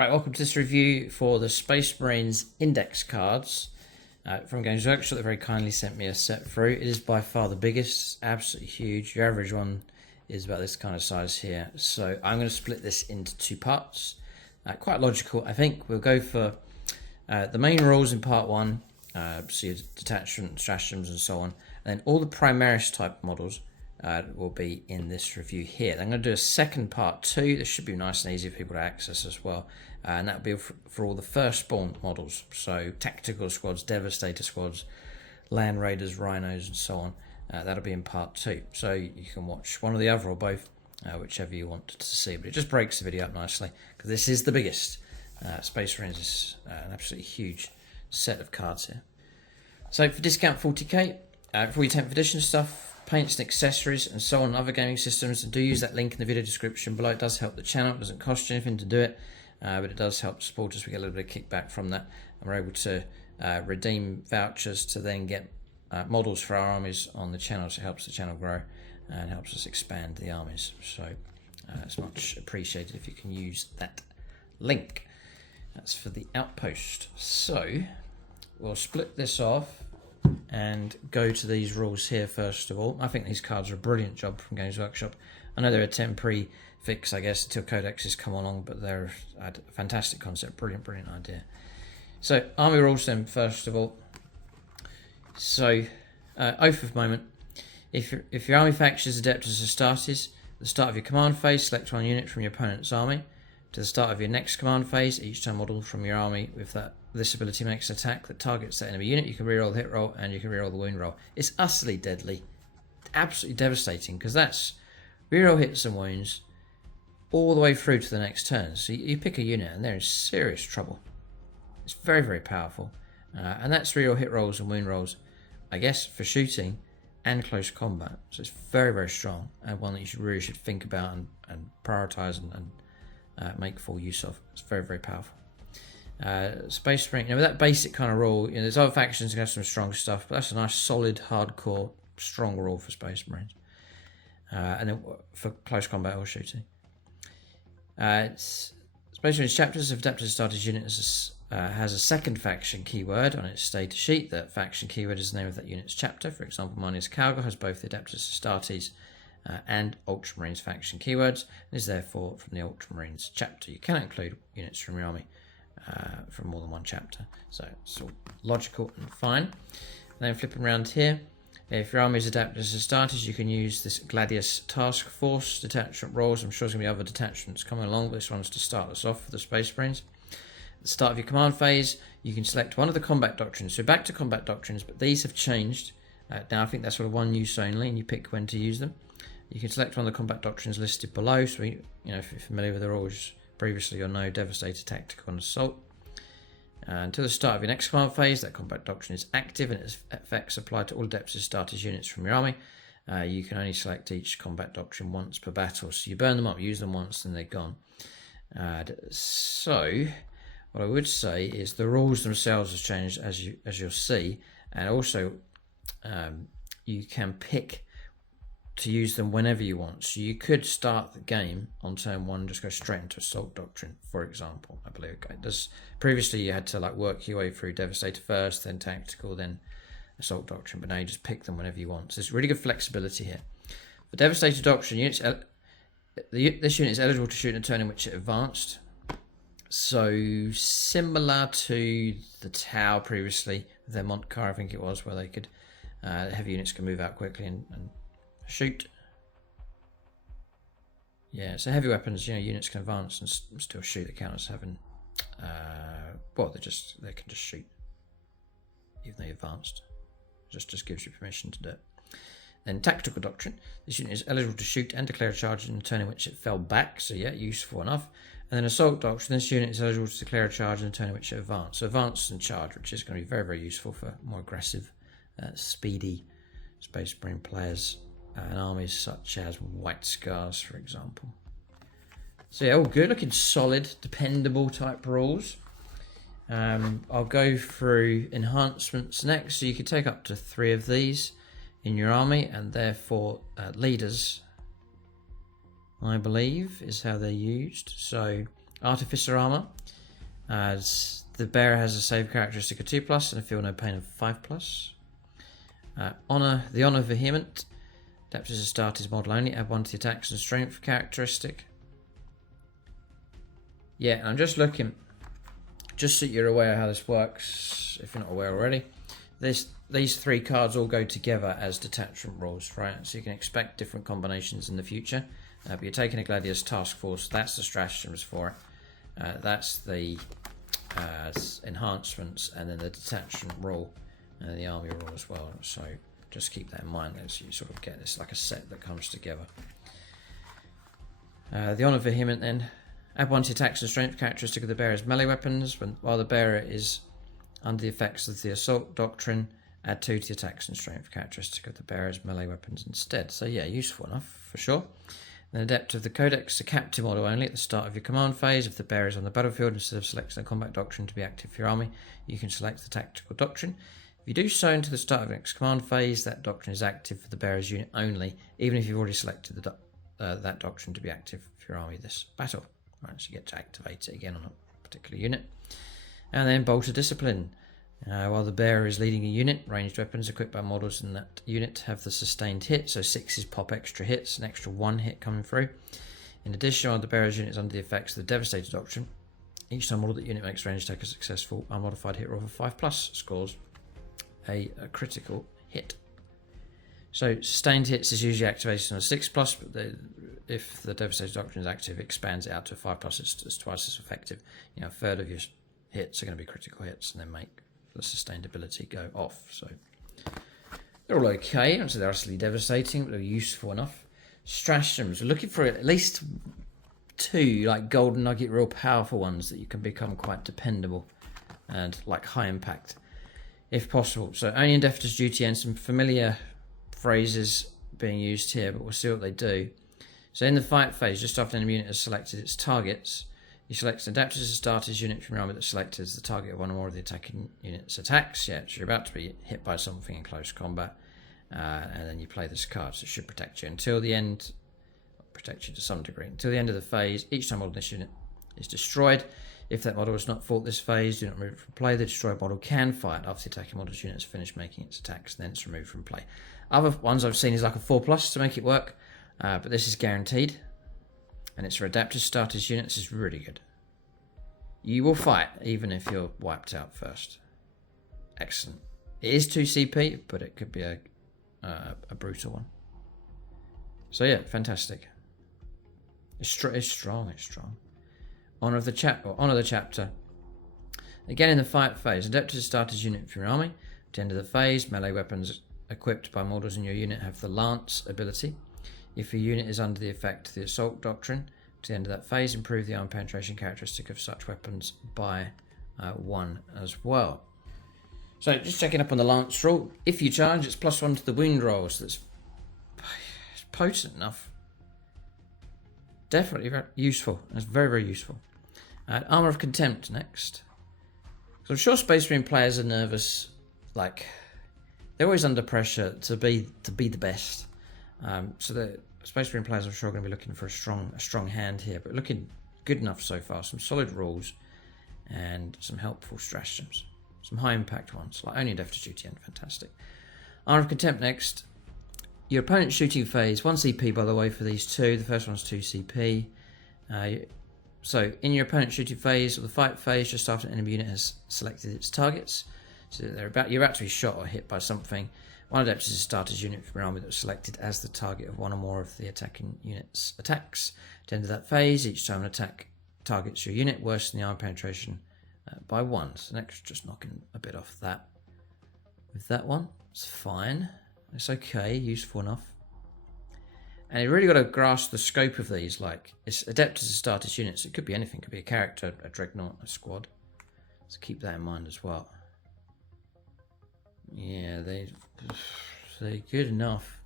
Right, welcome to this review for the Space Marines index cards from Games Workshop. They very kindly sent me a set through. It is by far the biggest, absolutely huge. Your average one is about this kind of size here. So I'm going to split this into two parts. Quite logical, I think. We'll go for the main rules in part one, so your detachment, stratagems and so on. And then all the Primaris type models will be in this review here. I'm going to do a second part two. This should be nice and easy for people to access as well. And that'll be for all the firstborn models. So tactical squads, devastator squads, land raiders, rhinos and so on. That'll be in part two. So you can watch one or the other or both, whichever you want to see. But it just breaks the video up nicely because this is the biggest. Space Marines is an absolutely huge set of cards here. So for discount 40k, for your 10th edition stuff, paints and accessories and so on, other gaming systems, and do use that link in the video description below. It does help the channel. It doesn't cost you anything to do it, but it does help support us. We get a little bit of kickback from that, and we're able to redeem vouchers to then get models for our armies on the channel. So it helps the channel grow and helps us expand the armies. So it's much appreciated if you can use that link. That's for the Outpost. So we'll split this off and go to these rules here first of all. I think these cards are a brilliant job from Games Workshop. I know they're a temporary fix, I guess, until codexes come along, but they're a fantastic concept, brilliant idea. So army rules then first of all. So oath of moment. If your army faction is Adeptus Astartes, at the start of your command phase, select one unit from your opponent's army. To the start of your next command phase, each time model from your army with this ability makes an attack that targets that enemy unit, you can reroll the hit roll and you can reroll the wound roll. It's utterly deadly, absolutely devastating, because that's reroll hits and wounds all the way through to the next turn. So you pick a unit and they're in serious trouble. It's very powerful, and that's reroll hit rolls and wound rolls, I guess, for shooting and close combat. So it's very strong, and one that you really should think about and prioritize and make full use of. It's very powerful. Space Marine, with that basic kind of rule, there's other factions that have some strong stuff, but that's a nice solid hardcore strong rule for Space Marines, and then for close combat or shooting. Space Marines chapters of Adeptus Astartes unit has a second faction keyword on its status sheet. That faction keyword is the name of that unit's chapter. For example, mine is Calgar, has both the Adeptus Astartes and Ultramarines faction keywords, and is therefore from the Ultramarines chapter. You cannot include units from your army from more than one chapter, so it's all logical and fine. And then flipping around here, if your army is Adeptus Astartes, you can use this Gladius Task Force detachment rolls. I'm sure there's going to be other detachments coming along, but this one's to start us off for the Space Marines. At the start of your command phase, you can select one of the combat doctrines. So back to combat doctrines, but these have changed. Now I think that's sort of one use only, and you pick when to use them. You can select one of the combat doctrines listed below. So if you're familiar with the rules previously, you'll know Devastator, Tactical and Assault. Until the start of your next command phase, that combat doctrine is active and its effects apply to all Adeptus Astartes units from your army. You can only select each combat doctrine once per battle. So you burn them up, use them once, then they're gone. So what I would say is the rules themselves have changed, as you'll see, and also you can pick to use them whenever you want. So you could start the game on turn one and just go straight into Assault Doctrine, for example. I believe previously you had to work your way through Devastator first, then Tactical, then Assault Doctrine, but now you just pick them whenever you want. So there's really good flexibility here. For Devastator Doctrine units, this unit is eligible to shoot in a turn in which it advanced. So similar to the Tau previously, their Montcar, I think it was, where they could heavy units can move out quickly and shoot. Yeah, so heavy weapons, units can advance and still shoot. They count as having, they can just shoot, even though they advanced. Just gives you permission to do it. Then Tactical Doctrine. This unit is eligible to shoot and declare a charge in a turn in which it fell back. So yeah, useful enough. And then Assault Doctrine. This unit is eligible to declare a charge in a turn in which it advanced. So advance and charge, which is going to be very useful for more aggressive, speedy Space Marine players. And armies such as White Scars, for example. So yeah, all good, looking solid, dependable type rules. I'll go through enhancements next. So you can take up to 3 of these in your army, and therefore leaders, I believe, is how they're used. So Artificer armor. As the bearer has a save characteristic of 2+ and a feel no pain of 5+. Honor, the Honor Vehement. Adapted as a starter's model only. Add 1 to the attacks and strength characteristic. Yeah, I'm just looking, just so you're aware how this works, if you're not aware already. These 3 cards all go together as detachment rules, right? So you can expect different combinations in the future. But you're taking a Gladius Task Force, that's the stratagems for it. That's the enhancements, and then the detachment rule, and the army rule as well. So just keep that in mind as you sort of get this like a set that comes together. The Honor Vehement then. Add 1 to attacks and strength characteristic of the bearer's melee weapons. While the bearer is under the effects of the Assault Doctrine, add 2 to the attacks and strength characteristic of the bearer's melee weapons instead. So yeah, useful enough for sure. Then Adept of the Codex, a captive model only at the start of your command phase. If the bearer is on the battlefield, instead of selecting the combat doctrine to be active for your army, you can select the tactical doctrine. If you do so until the start of the next command phase, that doctrine is active for the bearer's unit only, even if you've already selected that doctrine to be active for your army this battle. Right, so you get to activate it again on a particular unit. And then Bolt of Discipline. While the bearer is leading a unit, ranged weapons equipped by models in that unit have the sustained hit, so 6s pop extra hits, an extra 1 hit coming through. In addition, while the bearer's unit is under the effects of the Devastator Doctrine, each time model that unit makes range attack a successful unmodified hit roll of 5+, scores a critical hit. So sustained hits is usually activated on a 6+, but if the Devastator Doctrine is active, it expands it out to a 5+. It's twice as effective. You know, a third of your hits are going to be critical hits, and then make the sustained ability go off. So they're all okay. I don't say they're utterly devastating, but they're useful enough. Stratagems. We're looking for at least 2 like golden nugget, real powerful ones that you can become quite dependable and like high impact, if possible. So only in Death Duty, and some familiar phrases being used here, but we'll see what they do. So in the fight phase, just after an enemy unit has selected its targets, you select an adapted as a starter's unit from your army that's selected as the target of one or more of the attacking unit's attacks. Yeah, so you're about to be hit by something in close combat, and then you play this card, so it should protect you until the end, protect you to some degree, until the end of the phase. Each time model in this unit is destroyed. If that model has not fought this phase, do not remove it from play. The destroyed model can fight after the attacking model's unit has finished making its attacks, then it's removed from play. Other ones I've seen is like a 4+ to make it work, but this is guaranteed. And it's for adapted starters unit. This is really good. You will fight even if you're wiped out first. Excellent. It is 2 CP, but it could be a brutal one. So yeah, fantastic. It's strong. It's strong. Honor the chapter. Again in the fight phase, adapted starters unit for your army. At the end of the phase, melee weapons equipped by models in your unit have the Lance ability. If your unit is under the effect of the Assault Doctrine, to the end of that phase, improve the arm penetration characteristic of such weapons by 1 as well. So just checking up on the Lance rule. If you charge, it's +1 to the wound rolls. That's potent enough. Definitely very useful. That's very, very useful. Armor of Contempt next. So I'm sure Space Marine players are nervous. Like, they're always under pressure to be the best. So the Space Marine players, I'm sure, are going to be looking for a strong hand here, but looking good enough so far. Some solid rules and some helpful stratagems. Some high impact ones, like only Death Duty and fantastic. Armor of Contempt next. Your opponent's shooting phase, 1 CP by the way for these 2. The first one's 2 CP. So in your opponent's shooting phase or the fight phase, just after an enemy unit has selected its targets, so you're about to be shot or hit by something. One adapted as a starter's unit from your army that was selected as the target of one or more of the attacking unit's attacks. At the end of that phase, each time an attack targets your unit, worsen the arm penetration by 1. So next, just knocking a bit off that. With that one, it's fine. It's okay, useful enough. And you really got to grasp the scope of these. Like, it's adapted as a starter's unit, so it could be anything. It could be a character, a dreadnought, a squad. So keep that in mind as well. Yeah, they're good enough.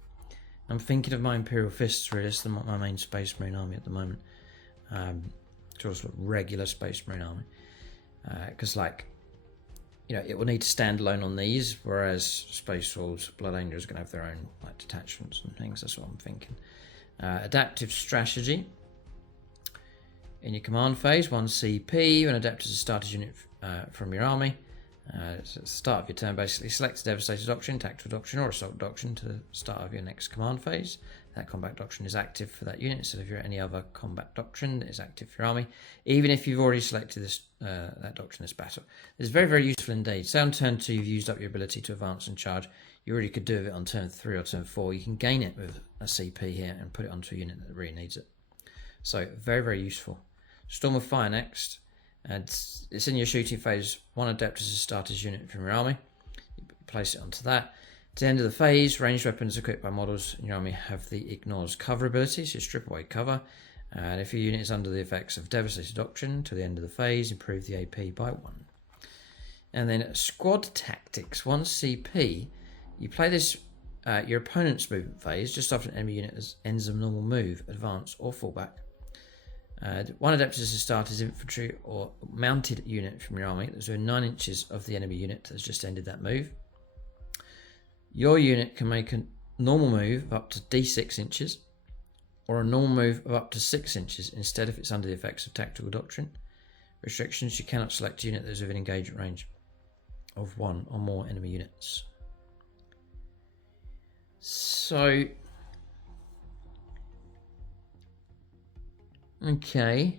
I'm thinking of my Imperial Fists, really. It's my main Space Marine army at the moment. Just a regular Space Marine army. Because, like, you know, it will need to stand alone on these, whereas Space Wolves, Blood Angels are going to have their own like detachments and things. That's what I'm thinking. Adaptive strategy. In your command phase, 1 CP, an adept as a starter's unit from your army. So at the start of your turn, basically, select a Devastator Doctrine, Tactical Doctrine, or Assault Doctrine to the start of your next command phase. That combat doctrine is active for that unit instead of any other combat doctrine that is active for your army, even if you've already selected this that doctrine as battle. It's very, very useful indeed. Say on turn 2 you've used up your ability to advance and charge. You really could do it on turn 3 or turn 4. You can gain it with a CP here and put it onto a unit that really needs it. So very, very useful. Storm of Fire next. And it's in your shooting phase. 1 adept as a starter's unit from your army. You place it onto that. At the end of the phase, ranged weapons equipped by models in your army have the Ignores Cover ability, so you strip away cover. And if your unit is under the effects of Devastator Doctrine to the end of the phase, improve the AP by 1. And then Squad Tactics, 1 CP. You play this your opponent's movement phase just after an enemy unit ends a normal move, advance, or fallback. 1 adept as a starter's infantry or mounted unit from your army that's within 9 inches of the enemy unit that's just ended that move. Your unit can make a normal move of up to D6 inches or a normal move of up to 6 inches instead if it's under the effects of Tactical Doctrine. Restrictions: you cannot select a unit that is within engagement range of 1 or more enemy units. So, okay.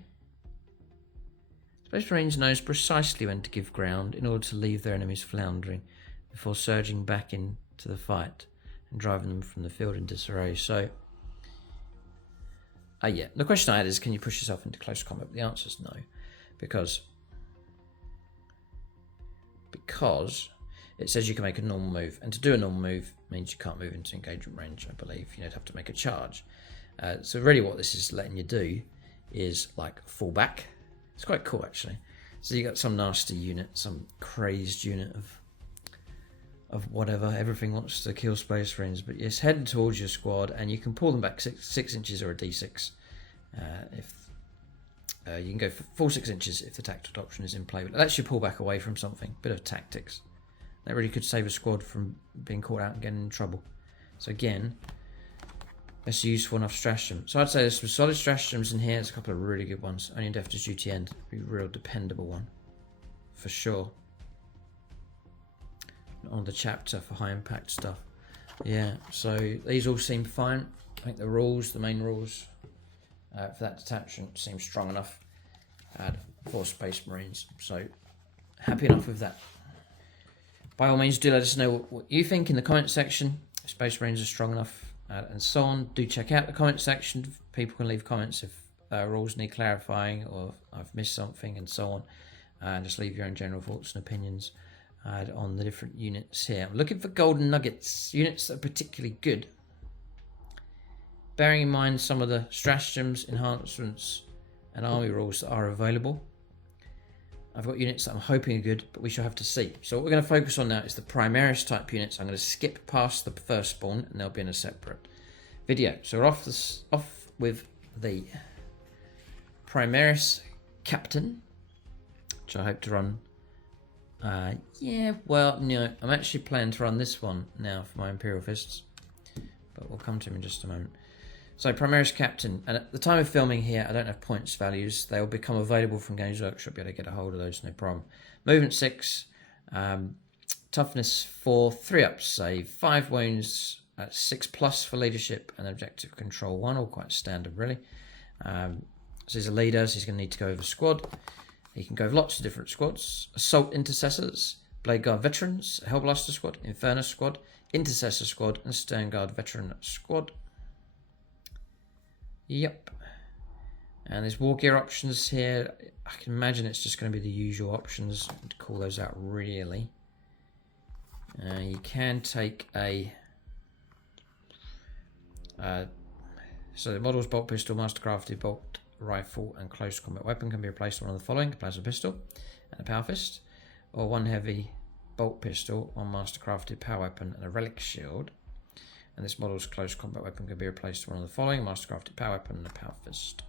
Space Marines knows precisely when to give ground in order to leave their enemies floundering before surging back into the fight and driving them from the field in disarray. So, yeah. The question I had is, can you push yourself into close combat? But the answer is no, because it says you can make a normal move, and to do a normal move means you can't move into engagement range, I believe. You'd have to make a charge. So really what this is letting you do is like fall back. It's quite cool actually. So you got some nasty unit, some crazed unit of whatever. Everything wants to kill Space Marines, but it's heading towards your squad, and you can pull them back 6 inches or a D6. If you can go for full 6 inches if the Tactical Doctrine is in play, but it lets you pull back away from something. Bit of tactics. That really could save a squad from being caught out and getting in trouble. So again, that's a useful enough stratagem. So I'd say there's some solid stratagems in here. There's a couple of really good ones. Only Death to Duty End. Be a real dependable one. For sure. On the chapter for high impact stuff. Yeah, so these all seem fine. I think the rules, the main rules for that detachment seem strong enough for Space Marines. So happy enough with that. By all means, do let us know what you think in the comment section. If Space Marines are strong enough and so on. Do check out the comment section. People can leave comments if rules need clarifying or I've missed something and so on. And just leave your own general thoughts and opinions on the different units here. I'm looking for golden nuggets, units that are particularly good. Bearing in mind some of the stratagems, enhancements, and army rules that are available. I've got units that I'm hoping are good, but we shall have to see. So what we're going to focus on now is the Primaris type units. I'm going to skip past the first spawn, and they'll be in a separate video. So we're off with the Primaris Captain, which I hope to run. No, I'm actually planning to run this one now for my Imperial Fists, but we'll come to him in just a moment. So Primaris Captain, and at the time of filming here, I don't have points values. They will become available from Games Workshop. You'll be able to get a hold of those, no problem. Movement 6, toughness 4, 3 ups save, 5 wounds, 6+ for leadership, and objective control 1, all quite standard really. So he's a leader, so he's going to need to go over squad. He can go over lots of different squads. Assault Intercessors, Blade Guard Veterans, Hellblaster Squad, Infernus Squad, Intercessor Squad, and Stern Guard Veteran Squad. Yep. And there's war gear options here. I can imagine it's just going to be the usual options. To call those out really. You can take a... so the models, bolt pistol, mastercrafted bolt rifle, and close combat weapon can be replaced with one of the following: a plasma pistol and a power fist, or one heavy bolt pistol, one mastercrafted power weapon, and a relic shield. And this model's close combat weapon can be replaced with one of the following: mastercrafted power weapon and a power fist.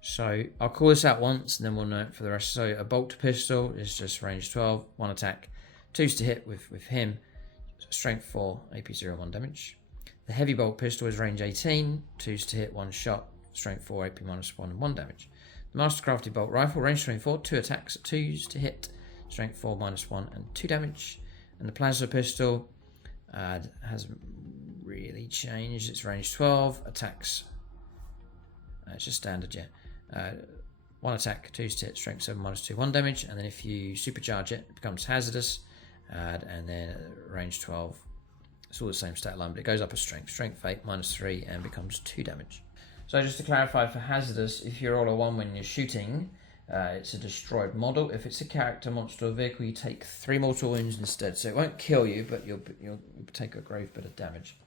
So I'll call this out once and then we'll know it for the rest. So a bolt pistol is just range 12, 1 attack, 2's to hit with him, strength 4, AP 0, 1 damage. The heavy bolt pistol is range 18, 2s to hit, 1 shot, strength 4, AP -1 and 1 damage. The Mastercrafted bolt rifle, range 24, 2 attacks, 2s to hit, strength 4, -1 and 2 damage. And the plasma pistol hasn't really changed. It's range 12, attacks. It's just standard, yeah. 1 attack, 2s to hit, strength 7, -2, 1 damage. And then if you supercharge it, it becomes hazardous. And then range 12. It's all the same stat line, but it goes up a strength. Strength 8, -3, and becomes 2 damage. So just to clarify for hazardous, if you roll a 1 when you're shooting, it's a destroyed model. If it's a character, monster, or vehicle, you take 3 mortal wounds instead. So it won't kill you, but you'll take a grave bit of damage.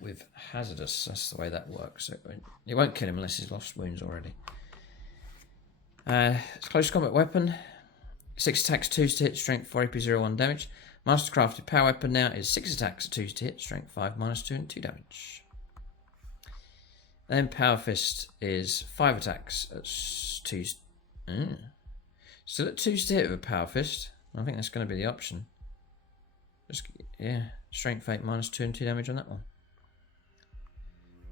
With hazardous, that's the way that works. So it won't kill him unless he's lost wounds already. It's close combat weapon. 6 attacks, 2s to hit, strength 4, AP 0, 1 damage. Mastercrafted power weapon now is 6 attacks, 2s to hit, strength 5, -2 and 2 damage. Then Power Fist is 5 attacks at 2s. Still at 2s to hit with a Power Fist. I think that's going to be the option. Just, yeah, strength 8, -2 and 2 damage on that one.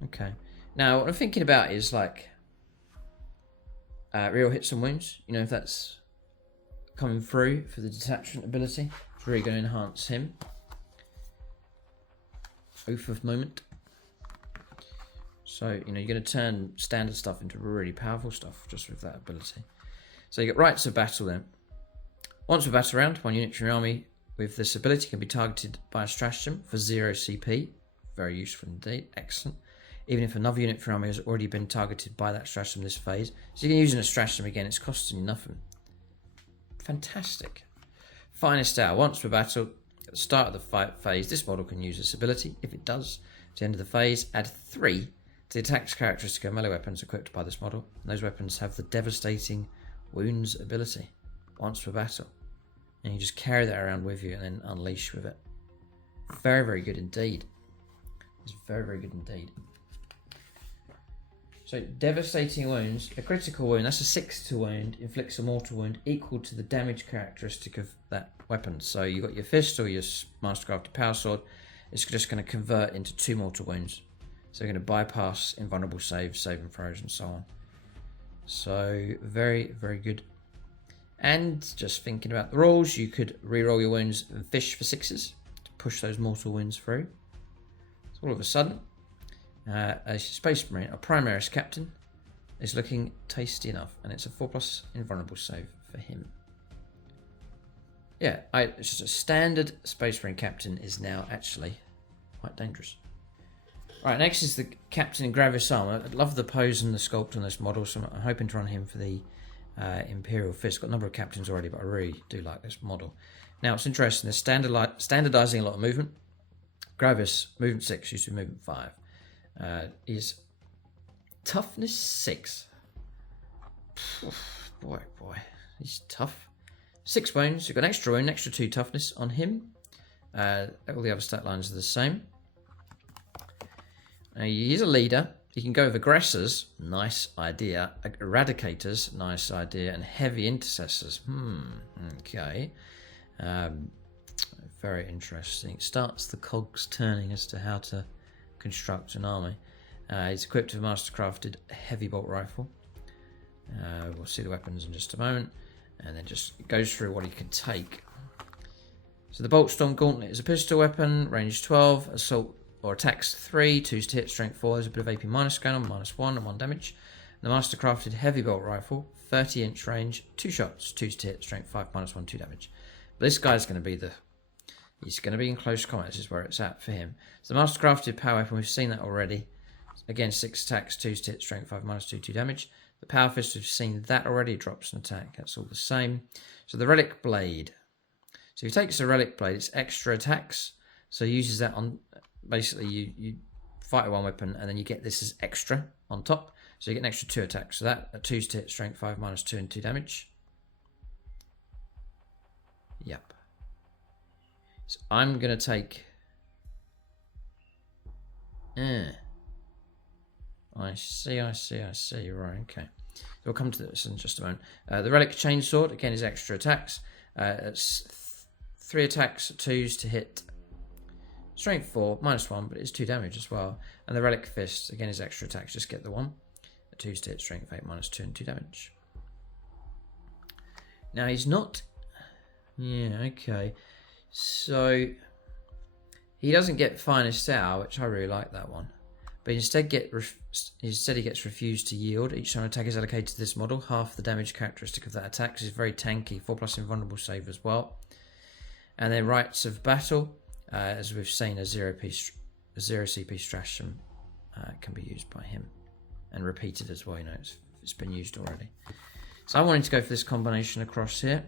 Okay. Now, what I'm thinking about is like real hits and wounds. You know, if that's coming through for the detachment ability, it's really going to enhance him. Oath of moment. So, you know, you're going to turn standard stuff into really powerful stuff just with that ability. So you get Rites of Battle then. Once per battle round, 1 unitary army with this ability can be targeted by a stratagem for 0 CP. Very useful indeed. Excellent. Even if another unit for army has already been targeted by that stratagem this phase. So you can use a stratagem again, it's costing you nothing. Fantastic. Finest hour. Once per battle, at the start of the fight phase, this model can use this ability. If it does, at the end of the phase, add 3 to the attack's characteristic of melee weapons equipped by this model. And those weapons have the devastating wounds ability. Once per battle. And you just carry that around with you and then unleash with it. Very, very good indeed. It's very, very good indeed. So, devastating wounds, a critical wound, that's a 6 to wound, inflicts a mortal wound equal to the damage characteristic of that weapon. So, you've got your fist or your Mastercrafted power sword, it's just going to convert into 2 mortal wounds. So, you're going to bypass invulnerable saves, saving throws, and so on. So, very, very good. And just thinking about the rules, you could reroll your wounds and fish for 6s to push those mortal wounds through. So, all of a sudden, a Space Marine, a Primaris captain, is looking tasty enough, and it's a 4+ invulnerable save for him. Yeah, it's just a standard Space Marine captain is now actually quite dangerous. Right, next is the captain in Gravis armor. I love the pose and the sculpt on this model, so I'm hoping to run him for the Imperial Fist. Got a number of captains already, but I really do like this model. Now, it's interesting. They're standardizing a lot of movement. Gravis, movement 6, used to be movement 5. Is toughness 6. Boy, he's tough. 6 wounds. You've got an extra wound, extra 2 toughness on him. All the other stat lines are the same. He's a leader. He can go with aggressors. Nice idea. Eradicators. Nice idea. And heavy intercessors. Okay. Very interesting. It starts the cogs turning as to how to construct an army. He's equipped with a Mastercrafted heavy bolt rifle. We'll see the weapons in just a moment, and then just goes through what he can take. So the Bolt Storm Gauntlet is a pistol weapon, range 12, assault or attacks 3, 2s to hit, strength 4. There's a bit of AP minus going on, -1 and 1 damage. And the Mastercrafted heavy bolt rifle, 30-inch range, 2 shots, 2s to hit, strength 5, -1, 2 damage. But this guy's going to be he's going to be in close combat. This is where it's at for him. So the Mastercrafted power weapon, we've seen that already. Again, 6 attacks, 2s to hit, strength 5, -2, 2 damage. The Power Fist, we've seen that already. It drops an attack. That's all the same. So the Relic Blade. So if he takes the Relic Blade, it's extra attacks. So he uses that on... Basically, you fight with 1 weapon, and then you get this as extra on top. So you get an extra 2 attacks. So that, 2s to hit, strength 5, -2 and 2 damage. Yep. So I'm going to take... I see. Right, okay. So we'll come to this in just a moment. The Relic Chainsword, again, is extra attacks. It's 3 attacks, 2s to hit, Strength 4, -1, but it's 2 damage as well. And the Relic Fist, again, is extra attacks, just get the 1. A 2 hit, strength 8, -2 and 2 damage. Now he's not... Yeah, okay. So he doesn't get Finest Hour, which I really like that one. But instead he gets refused to yield. Each time an attack is allocated to this model, half the damage characteristic of that attack. Is very tanky, 4+ invulnerable save as well. And then Rites of Battle, as we've seen, a 0 CP stratagem can be used by him. And repeated as well, you know, it's been used already. So I wanted to go for this combination across here.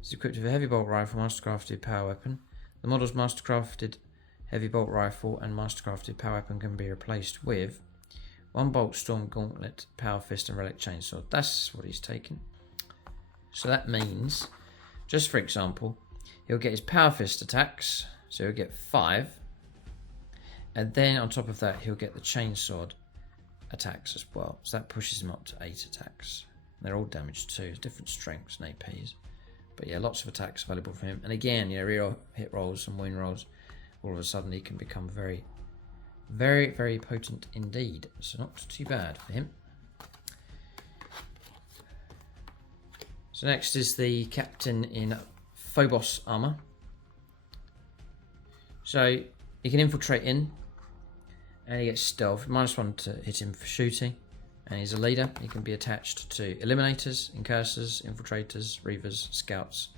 It's equipped with a heavy bolt rifle, mastercrafted power weapon. The model's mastercrafted heavy bolt rifle and mastercrafted power weapon can be replaced with 1 bolt storm gauntlet, power fist and relic chainsaw. That's what he's taken. So that means, just for example, he'll get his power fist attacks, so he'll get 5. And then on top of that, he'll get the chainsword attacks as well. So that pushes him up to 8 attacks. They're all damage too, different strengths and APs. But yeah, lots of attacks available for him. And again, you know, real hit rolls and wound rolls, all of a sudden he can become very, very, very potent indeed. So not too bad for him. So next is the captain in Phobos armor. So he can infiltrate in, and he gets stealth, -1 to hit him for shooting. And he's a leader. He can be attached to Eliminators, Incursors, Infiltrators, Reavers, Scouts,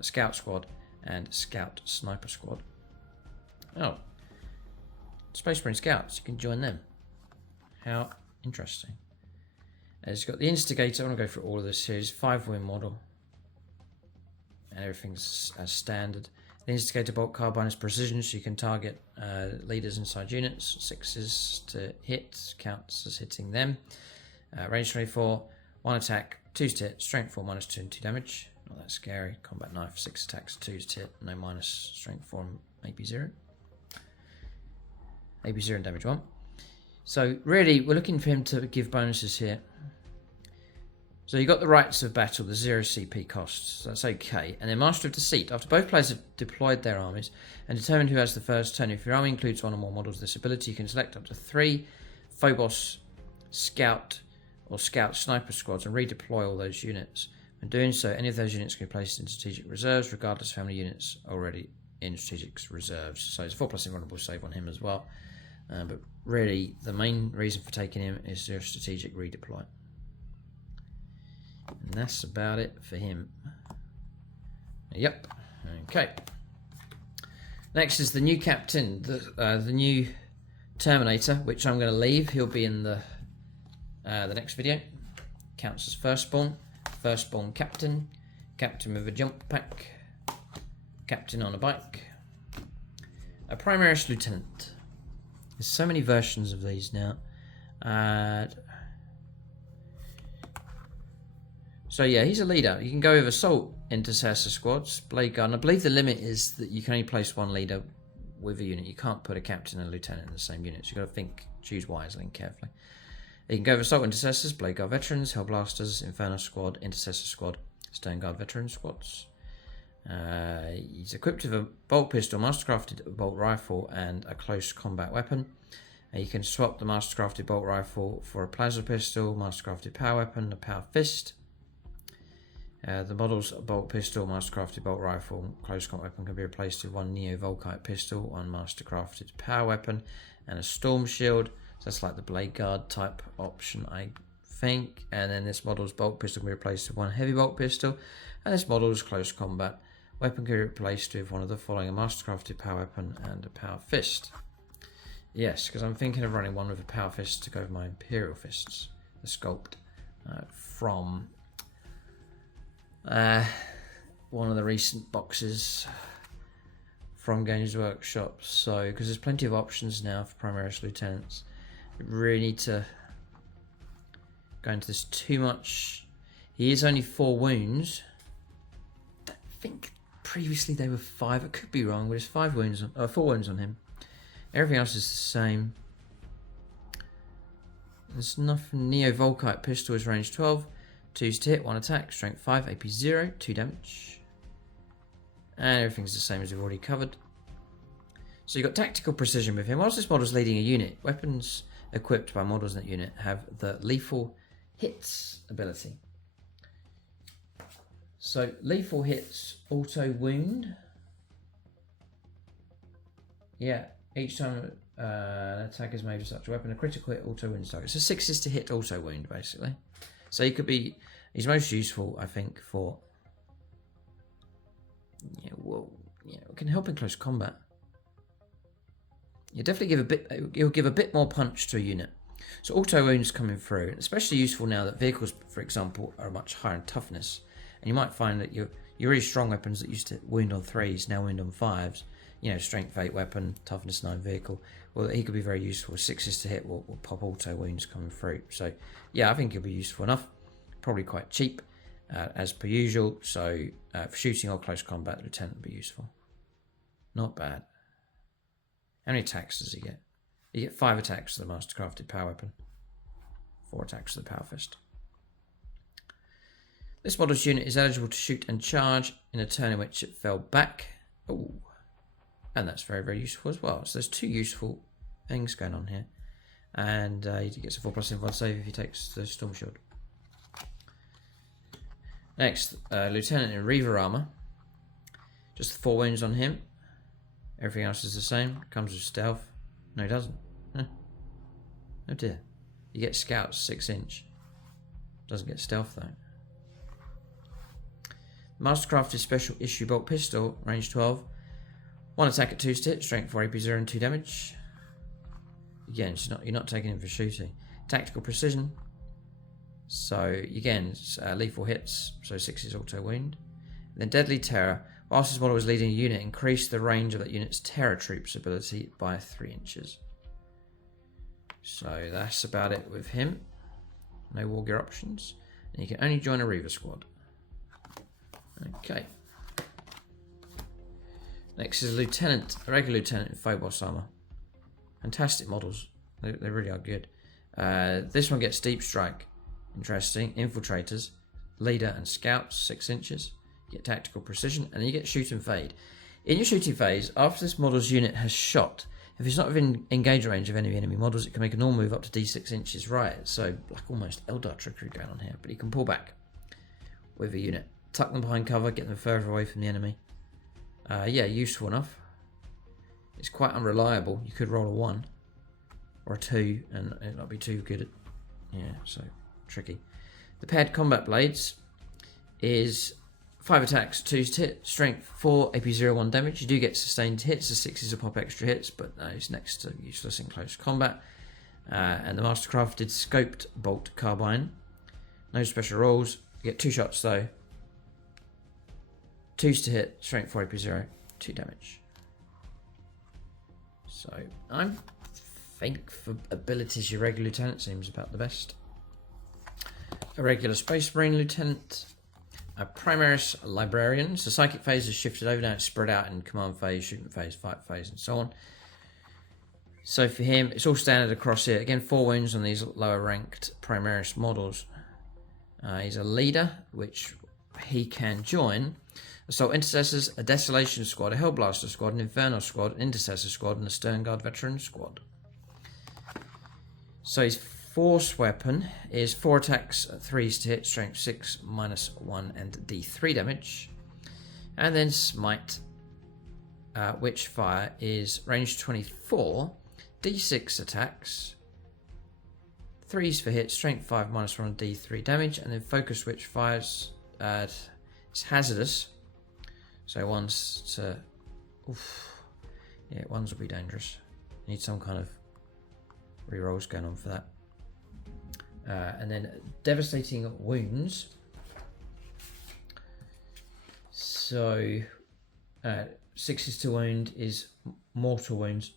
Scout Squad, and Scout Sniper Squad. Oh, Space Marine Scouts, you can join them. How interesting. And it's got the Instigator. I want to go through all of this series. 5-win model. And everything's as standard. The Instigator bolt carbine is precision, so you can target leaders inside units. 6s to hit, counts as hitting them. Range 24, 1 attack, 2 to hit, strength 4, -2 and 2 damage. Not that scary. Combat knife, 6 attacks, 2 to hit, no minus, strength 4, maybe 0. Maybe 0 and damage 1. So really, we're looking for him to give bonuses here. So you got the Rites of Battle, the 0 CP costs, so that's okay. And then Master of Deceit. After both players have deployed their armies and determined who has the first turn, if your army includes 1 or more models of this ability, you can select up to 3 Phobos Scout or Scout Sniper Squads and redeploy all those units. When doing so, any of those units can be placed in strategic reserves, regardless of how many units are already in strategic reserves. So it's 4+ invulnerable save on him as well. But really, the main reason for taking him is their strategic redeploy. And that's about it for him. Yep. Okay. Next is the new captain, the new Terminator, which I'm going to leave. He'll be in the next video. Counts as firstborn captain, captain with a jump pack, captain on a bike, a Primaris lieutenant. There's so many versions of these now. So yeah, he's a leader. You can go with Assault Intercessor Squads, Blade Guard. And I believe the limit is that you can only place 1 leader with a unit. You can't put a captain and a lieutenant in the same unit. So you've got to choose wisely and carefully. You can go with Assault Intercessors, Blade Guard Veterans, Hellblasters, Infernus Squad, Intercessor Squad, Stone Guard Veteran Squads. He's equipped with a bolt pistol, mastercrafted bolt rifle, and a close combat weapon. You can swap the mastercrafted bolt rifle for a plasma pistol, mastercrafted power weapon, a power fist. The model's bolt pistol, mastercrafted bolt rifle, close combat weapon can be replaced with 1 Neo-Volkite pistol, 1 mastercrafted power weapon, and a storm shield. So that's like the Blade Guard type option, I think. And then this model's bolt pistol can be replaced with 1 heavy bolt pistol, and this model's close combat weapon can be replaced with one of the following: a mastercrafted power weapon and a power fist. Yes, because I'm thinking of running one with a power fist to go with my Imperial Fists, the sculpt from one of the recent boxes from Games Workshop. So, because there's plenty of options now for Primaris Lieutenants, you really need to go into this too much. He is only 4 wounds. I think previously they were 5. I could be wrong, but it's 4 wounds on him. Everything else is the same. There's nothing. Neo-Volkite pistol is range 12. 2 to hit, 1 attack, strength 5, AP 0, 2 damage. And everything's the same as we've already covered. So you've got tactical precision with him. Whilst this model's leading a unit, weapons equipped by models in that unit have the lethal hits ability. So lethal hits auto wound. Yeah, each time an attack is made with such a weapon, a critical hit auto wounds target. So 6 is to hit auto wound, basically. So he could be, he's most useful, I think, for, can help in close combat. You definitely he'll give a bit more punch to a unit. So auto wounds coming through, especially useful now that vehicles, for example, are much higher in toughness. And you might find that your really strong weapons that used to wound on 3s now wound on 5s. Strength 8 weapon, toughness 9 vehicle. Well, he could be very useful. 6s to hit will pop auto wounds coming through. So, yeah, I think he'll be useful enough. Probably quite cheap, as per usual. So, for shooting or close combat, the Lieutenant will be useful. Not bad. How many attacks does he get? You get 5 attacks to the Mastercrafted power weapon. 4 attacks to the Power Fist. This model's unit is eligible to shoot and charge in a turn in which it fell back. Ooh. And that's very, very useful as well. So there's 2 useful things going on here. And he gets a 4+ invuln save if he takes the Storm Shield. Next, Lieutenant in Reaver armor. Just 4 wounds on him. Everything else is the same. Comes with stealth. No, he doesn't. No. Oh dear. You get scouts 6 inch. Doesn't get stealth though. Mastercrafted special issue bolt pistol, range 12. 1 attack at 2 hit, strength 4, AP 0 and 2 damage. Again, you're not taking him for shooting. Tactical precision. So again, it's, lethal hits, so 6 is auto wound. Then deadly terror. Whilst this model was leading a unit, increase the range of that unit's terror troops ability by 3 inches. So that's about it with him. No war gear options. And you can only join a Reaver squad. Okay. Next is Lieutenant, a regular Lieutenant in Phobos armor. Fantastic models. They really are good. This one gets Deep Strike. Interesting. Infiltrators, Leader and Scouts, 6 inches. You get Tactical Precision, and then you get Shoot and Fade. In your shooting phase, after this model's unit has shot, if it's not within engage range of any enemy models, it can make a normal move up to D6 inches right. So, like almost Eldar trickery going on here. But he can pull back with a unit. Tuck them behind cover, get them further away from the enemy. Yeah, useful enough. It's quite unreliable. You could roll a 1 or a 2 and it not be too good. So tricky. The paired combat blades is 5 attacks, 2 to hit, strength 4, AP 0, 1 damage. You do get sustained hits, the 6 is a pop extra hits, but it's next to useless in close combat. And the Mastercrafted scoped bolt carbine. No special rolls. You get 2 shots though. 2s to hit, strength 4, AP 0, 2 damage. So I think for abilities, your regular lieutenant seems about the best. A regular Space Marine lieutenant. A Primaris librarian. So psychic phase is shifted over now. It's spread out in command phase, shooting phase, fight phase, and so on. So for him, it's all standard across here. Again, 4 wounds on these lower ranked Primaris models. He's a leader, which he can join. Assault Intercessors, a Desolation Squad, a Hellblaster Squad, an Infernus Squad, an Intercessor Squad, and a Sternguard Veteran Squad. So his force weapon is 4 attacks, 3s to hit, strength 6, -1, and D3 damage. And then Smite, Witchfire, is range 24, D6 attacks, 3s for hit, strength 5, -1, D3 damage. And then Focus Witchfires, it's hazardous. So ones to, yeah, ones will be dangerous. Need some kind of rerolls going on for that. And then devastating wounds. So 6 to wound is mortal wounds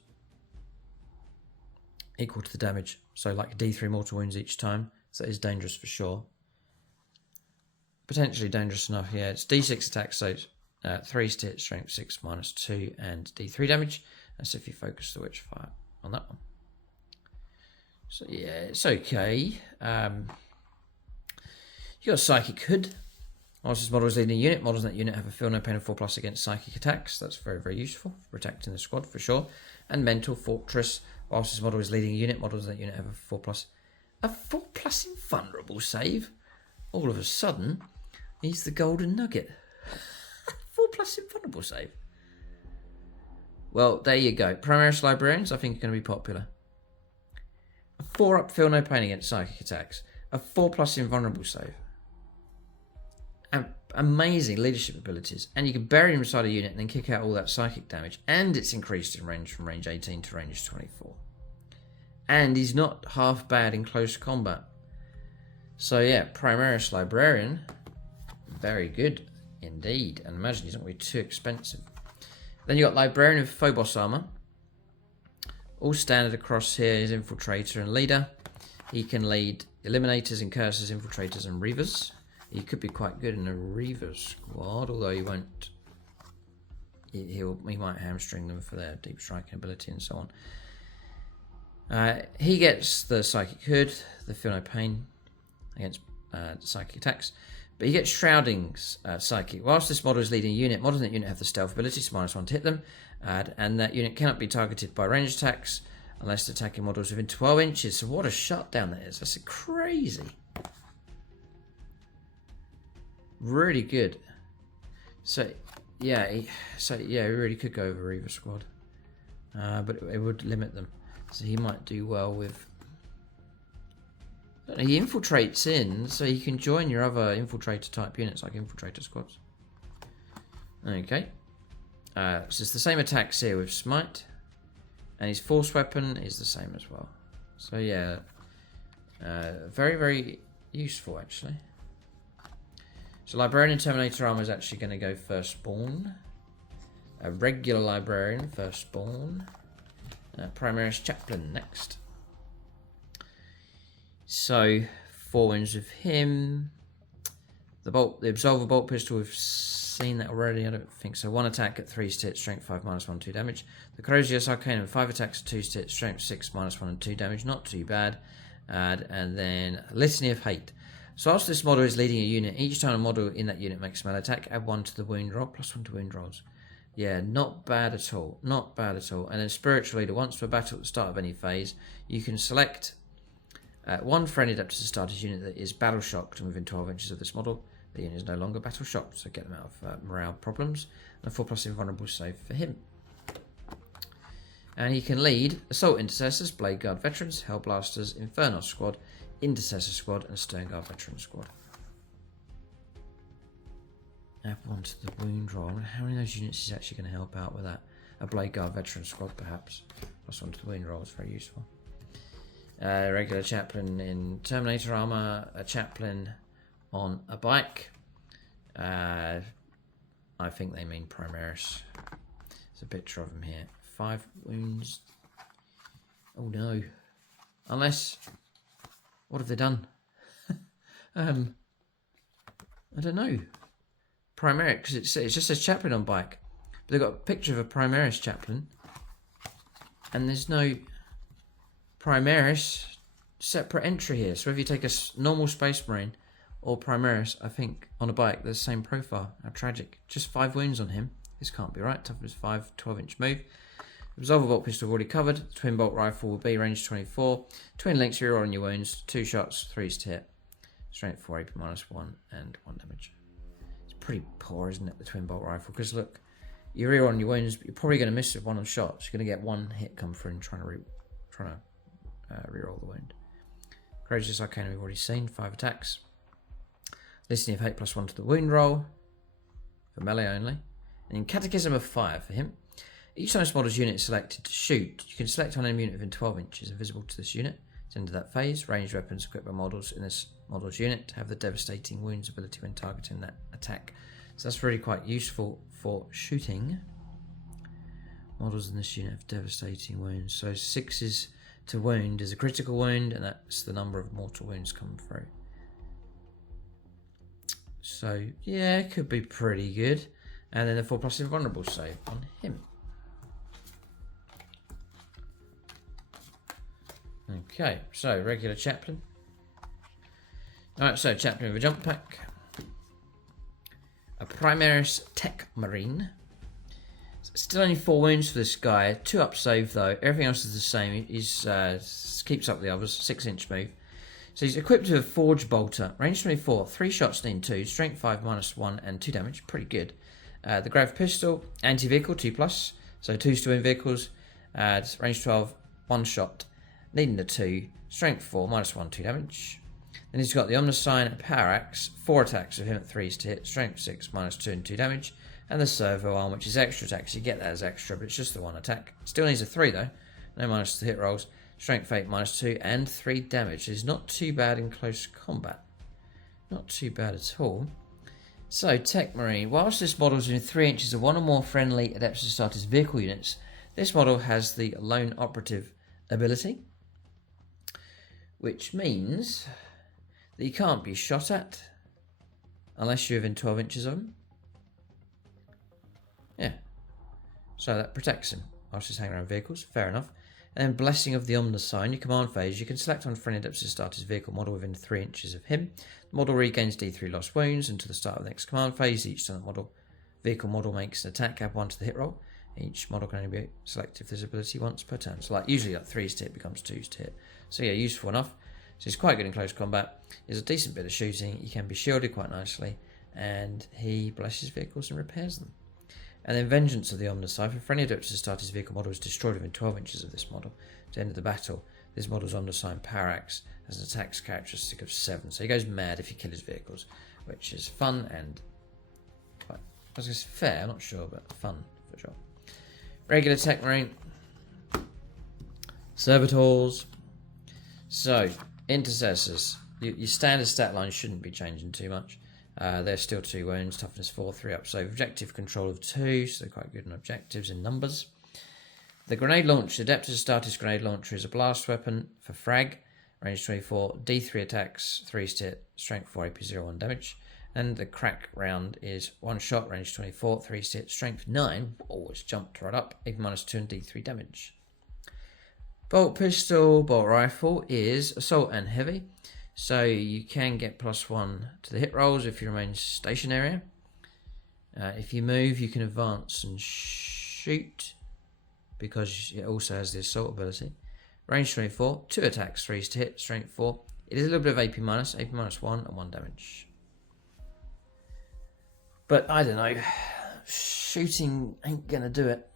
equal to the damage. So like D3 mortal wounds each time. So it is dangerous for sure. Potentially dangerous enough. Yeah, it's D6 attacks. So 3s to hit, strength 6, -2, and D3 damage. That's if you focus the Witchfire on that one. So yeah, it's okay. You got a Psychic Hood Whilst this model is leading a unit, models in that unit have a feel no pain of 4+ against psychic attacks. That's very, very useful for protecting the squad for sure. And mental fortress. Whilst this model is leading a unit, models in that unit have a 4+. A 4+ invulnerable save? All of a sudden, he's the golden nugget. 4+ invulnerable save. Well, there you go. Primaris Librarians, I think, are going to be popular. A 4+ feel no pain against psychic attacks. A 4+ invulnerable save. Amazing leadership abilities. And you can bury him inside a unit and then kick out all that psychic damage. And it's increased in range from range 18 to range 24. And he's not half bad in close combat. So yeah, Primaris Librarian, very good indeed. And imagine he's not really too expensive. Then you got Librarian with Phobos armor. All standard across here is Infiltrator and Leader. He can lead Eliminators, Incursors, Infiltrators and Reavers. He could be quite good in a Reaver squad, although he won't. He might hamstring them for their deep striking ability and so on. He gets the Psychic Hood, the Feel No Pain against psychic attacks, but he gets Shrouding's Psychic. Whilst this model is leading a unit, models in that unit have the Stealth ability, so -1 to hit them, and that unit cannot be targeted by ranged attacks unless the attacking model is within 12 inches. So what a shutdown that is! That's crazy. Really good. So yeah, he really could go over Reaver squad, but it would limit them. So he might do well with. He infiltrates in, so you can join your other infiltrator type units like infiltrator squads. Okay, so it's the same attacks here with smite, and his force weapon is the same as well. So yeah, very, very useful actually. So Librarian and Terminator armor is actually going to go firstborn. A regular Librarian firstborn. Primaris Chaplain next. So 4 wounds with him. The Absolver Bolt Pistol, we've seen that already. I don't think so. 1 attack at 3 hit, strength 5 -1 2 damage. The Corrosius Arcanum 5 attacks at 2 hit, strength 6 -1 and 2 damage. Not too bad. And then Litany of Hate. So whilst this model is leading a unit, each time a model in that unit makes a melee attack, add 1 to the wound roll, +1 to wound rolls. Yeah, not bad at all. Not bad at all. And then Spiritual Leader, once per battle at the start of any phase, you can select 1 friendly adept to the starter's unit that is battle shocked and within 12 inches of this model. The unit is no longer battle shocked, so get them out of morale problems. And a 4+ invulnerable save for him. And he can lead Assault Intercessors, Blade Guard Veterans, Hellblasters, Infernus Squad, Intercessor Squad and Stern Guard Veteran Squad. Add 1 to the wound roll. How many of those units is actually going to help out with that? A Blade Guard Veteran Squad perhaps. +1 to the wound roll is very useful. Regular Chaplain in Terminator armor. A Chaplain on a bike. I think they mean Primaris. There's a picture of him here. 5 wounds. Oh no. Unless... What have they done? I don't know. Primaris, because it just says Chaplain on bike. But they've got a picture of a Primaris Chaplain. And there's no Primaris separate entry here. So if you take a normal Space Marine or Primaris, I think, on a bike, they're the same profile. How tragic. Just 5 wounds on him. This can't be right. Toughness 5, 12-inch move. Absolver Bolt Pistol already covered. Twin Bolt Rifle will be range 24. Twin Links, reroll on your wounds. 2 shots, 3s to hit. Strength 4, AP -1 and 1 damage. It's pretty poor, isn't it, the Twin Bolt Rifle? Because look, you reroll on your wounds, but you're probably going to miss with 1 on shots. You're going to get 1 hit come through and trying to reroll the wound. Courageous Arcana we've already seen. 5 attacks. Listening of Hate +1 to the wound roll. For melee only. And in Catechism of Fire for him. Each time this model's unit is selected to shoot, you can select on any unit within 12 inches invisible to this unit. It's into that phase. Ranged weapons equipped by models in this model's unit to have the devastating wounds ability when targeting that attack. So that's really quite useful for shooting. Models in this unit have devastating wounds. So 6 is to wound is a critical wound, and that's the number of mortal wounds coming through. So yeah, it could be pretty good. And then the 4+ invulnerable save on him. Okay, so regular Chaplain. Alright, so Chaplain with a jump pack. Primaris Tech Marine. Still only 4 wounds for this guy. 2 up save though. Everything else is the same. He's keeps up the others. 6-inch move. So he's equipped with a Forge Bolter. Range 24. 3 shots, lean 2. Strength 5, -1 and 2 damage. Pretty good. The Grav Pistol. Anti-vehicle 2+. So 2 to win vehicles. Range 12. 1 shot. Leading to 2. Strength 4. -1, 2 damage. Then he's got the Omnisign Power Axe. 4 attacks with him at 3s to hit. Strength 6. -2 and 2 damage. And the Servo Arm, which is extra attacks. You get that as extra, but it's just the 1 attack. Still needs a 3 though. No minus to hit rolls. Strength 8, -2 and 3 damage. It's not too bad in close combat. Not too bad at all. So, Tech Marine. Whilst this model is within 3 inches of 1 or more friendly Adeptus Astartes vehicle units, this model has the Lone Operative ability, which means that he can't be shot at unless you're within 12 inches of him. Yeah. So that protects him whilst he's hanging around vehicles. Fair enough. And then Blessing of the Omnisign. Your command phase. You can select on friendly Adeptus Astartes vehicle model within 3 inches of him. The model regains D3 lost wounds until the start of the next command phase. Each time the vehicle model makes an attack, add 1 to the hit roll. Each model can only be selected for this ability once per turn. So like usually like 3s to hit becomes 2s to hit. So yeah, useful enough. So he's quite good in close combat. There's a decent bit of shooting. He can be shielded quite nicely. And he blesses vehicles and repairs them. And then Vengeance of the Omnisign. For friendly Adeptus Astartes vehicle model is destroyed within 12 inches of this model. At the end of the battle, this model's Omnisign Power Axe has an attacks characteristic of 7. So he goes mad if you kill his vehicles, which is fun and quite, I was going to say fair, I'm not sure, but fun for sure. Regular Tech Marine. Servitors. So, Intercessors. Your standard stat line shouldn't be changing too much. They're still 2 wounds, toughness 4, 3 up, so objective control of 2, so they're quite good on objectives in numbers. The grenade launcher, Adeptus Astartes grenade launcher is a blast weapon for frag, range 24, D3 attacks, 3s to hit, strength 4, AP 0, 1 damage. And the crack round is 1 shot, range 24, 3s to hit, strength 9, oh it's jumped right up, AP -2 and D3 damage. Bolt pistol, bolt rifle is assault and heavy. So you can get +1 to the hit rolls if you remain stationary. If you move, you can advance and shoot because it also has the assault ability. Range 24, 2 attacks, 3s to hit, strength 4. It is a little bit of AP -1 and 1 damage. But I don't know, shooting ain't gonna do it.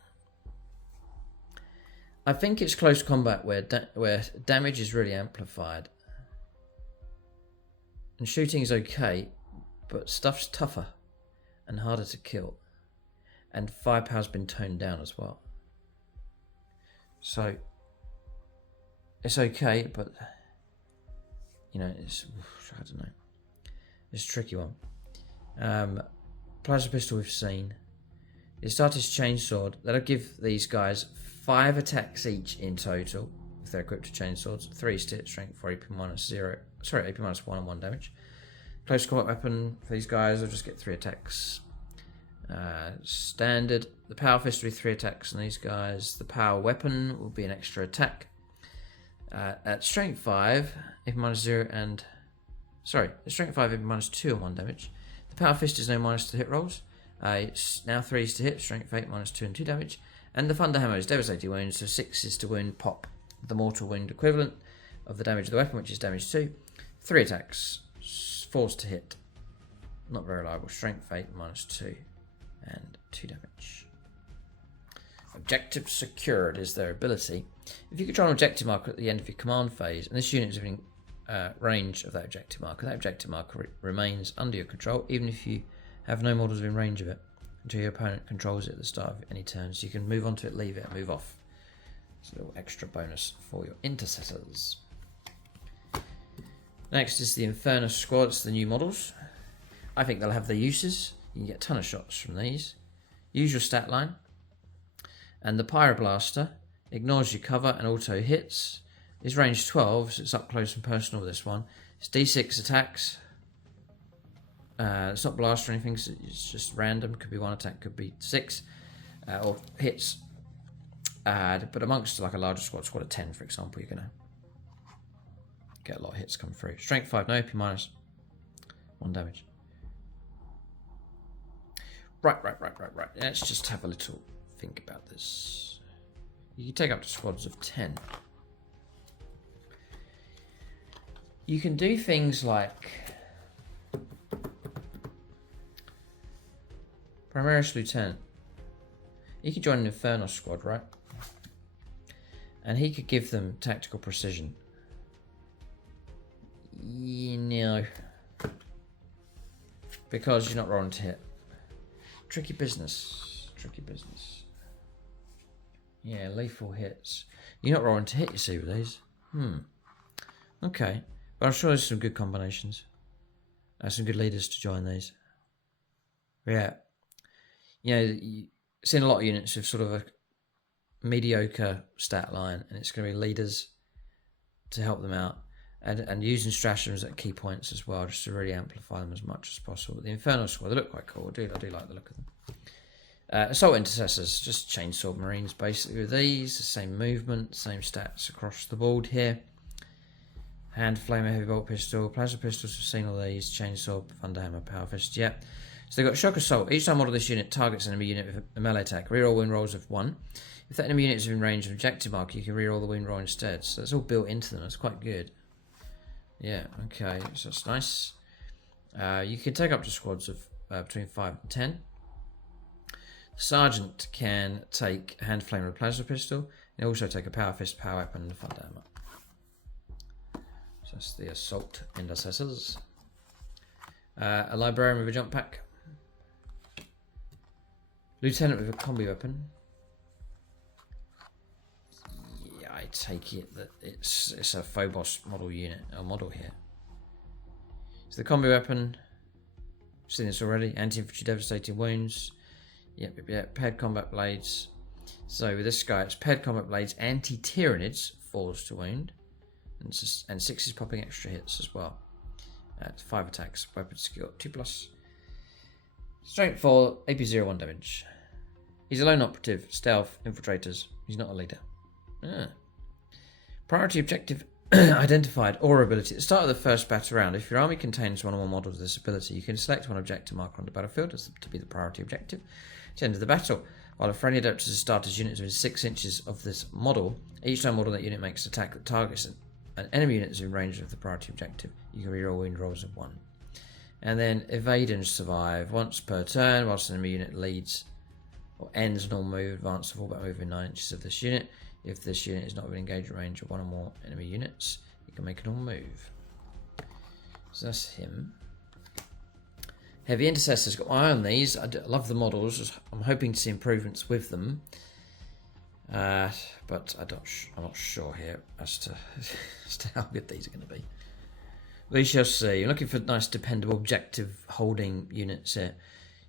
I think it's close combat where damage is really amplified. And shooting is okay, but stuff's tougher and harder to kill. And firepower's been toned down as well. So, it's okay, but, you know, I don't know. It's a tricky one. Plasma pistol we've seen. The Astartes chainsword, that'll give these guys 5 attacks each in total. If they're equipped to chainswords, 3 to hit, strength 4, AP -1 and 1 damage. Close combat weapon for these guys, they'll just get 3 attacks. Standard, the power fist will be 3 attacks on these guys. The power weapon will be an extra attack. At strength 5, AP -0 and... Sorry, at strength 5, AP -2 and 1 damage. The power fist is no minus to hit rolls. It's now 3s to hit, strength 8, -2 and 2 damage. And the Thunder Hammer is devastating wounds, so 6 is to wound pop. The mortal wound equivalent of the damage of the weapon, which is damage 2. 3 attacks, 4s to hit. Not very reliable. Strength 8, -2 and 2 damage. Objective secured is their ability. If you control an objective marker at the end of your command phase, and this unit is within range of that objective marker remains under your control, even if you have no models within range of it, until your opponent controls it at the start of any turn. So you can move onto it, leave it, and move off. It's a little extra bonus for your Intercessors. Next is the Infernus Squads, the new models. I think they'll have their uses. You can get a ton of shots from these. Use your stat line. And the Pyroblaster ignores your cover and auto hits. Is range 12, so it's up close and personal with this one. It's D6 attacks. It's not blast or anything, so it's just random. Could be 1 attack, could be 6. Or hits. But amongst like a larger squad of 10, for example, you're going to get a lot of hits come through. Strength 5, no AP -1 damage. Right. Let's just have a little think about this. You can take up to squads of 10. You can do things like Primaris Lieutenant. He could join an Infernus squad, right? And he could give them tactical precision. No. Because you're not rolling to hit. Tricky business. Yeah, lethal hits. You're not rolling to hit, you see, with these. Okay. But I'm sure there's some good combinations. Some good leaders to join these. Yeah. You know, you've seen a lot of units with sort of a mediocre stat line, and it's going to be leaders to help them out. And using stratagems at key points as well, just to really amplify them as much as possible. The Infernus Squad, they look quite cool. I do like the look of them. Assault Intercessors, just chainsaw marines basically with these. The same movement, same stats across the board here. Hand flamer, heavy bolt pistol, plasma pistols, we've seen all these. Chainsaw, thunderhammer, power fist, yep. So they've got shock assault. Each time model this unit targets an enemy unit with a melee attack. Reroll win rolls of 1. If that enemy unit is in range of objective mark, you can reroll the win roll instead. So it's all built into them. It's quite good. Yeah, okay, so that's nice. You can take up to squads of between 5 and 10. The sergeant can take hand flame and a plasma pistol, and also take a power fist, power weapon, and a thunderhammer. So that's the assault intercessors. A librarian with a jump pack. Lieutenant with a combi weapon. I take it that it's a Phobos model unit, or model here. So the combi weapon, we've seen this already, anti-infantry devastating wounds, yep, paired combat blades. So with this guy, it's paired combat blades, anti-tyrannids, 4s to wound, and 6s popping extra hits as well. 5 attacks, weapon skill, 2+. Strength 4, AP 0, 1 damage. He's a lone operative, stealth, infiltrators, he's not a leader. Priority objective identified or ability. At the start of the first battle round, if your army contains one or more models with this ability, you can select one objective marker on the battlefield to be the priority objective to enter the battle. While a friendly adapters starters units within 6 inches of this model, each time model that unit makes an attack that targets an enemy unit is in range of the priority objective, you can reroll wind rolls of 1. And then evade and survive once per turn, whilst an enemy unit leads or ends normal move, advance or fallback move in 9 inches of this unit. If this unit is not within engagement range of one or more enemy units, you can make a normal move. So that's him. Heavy Intercessors, got my eye on these. I love the models. I'm hoping to see improvements with them. But I'm not sure here as to how good these are going to be. We shall see. I'm looking for nice, dependable, objective holding units here.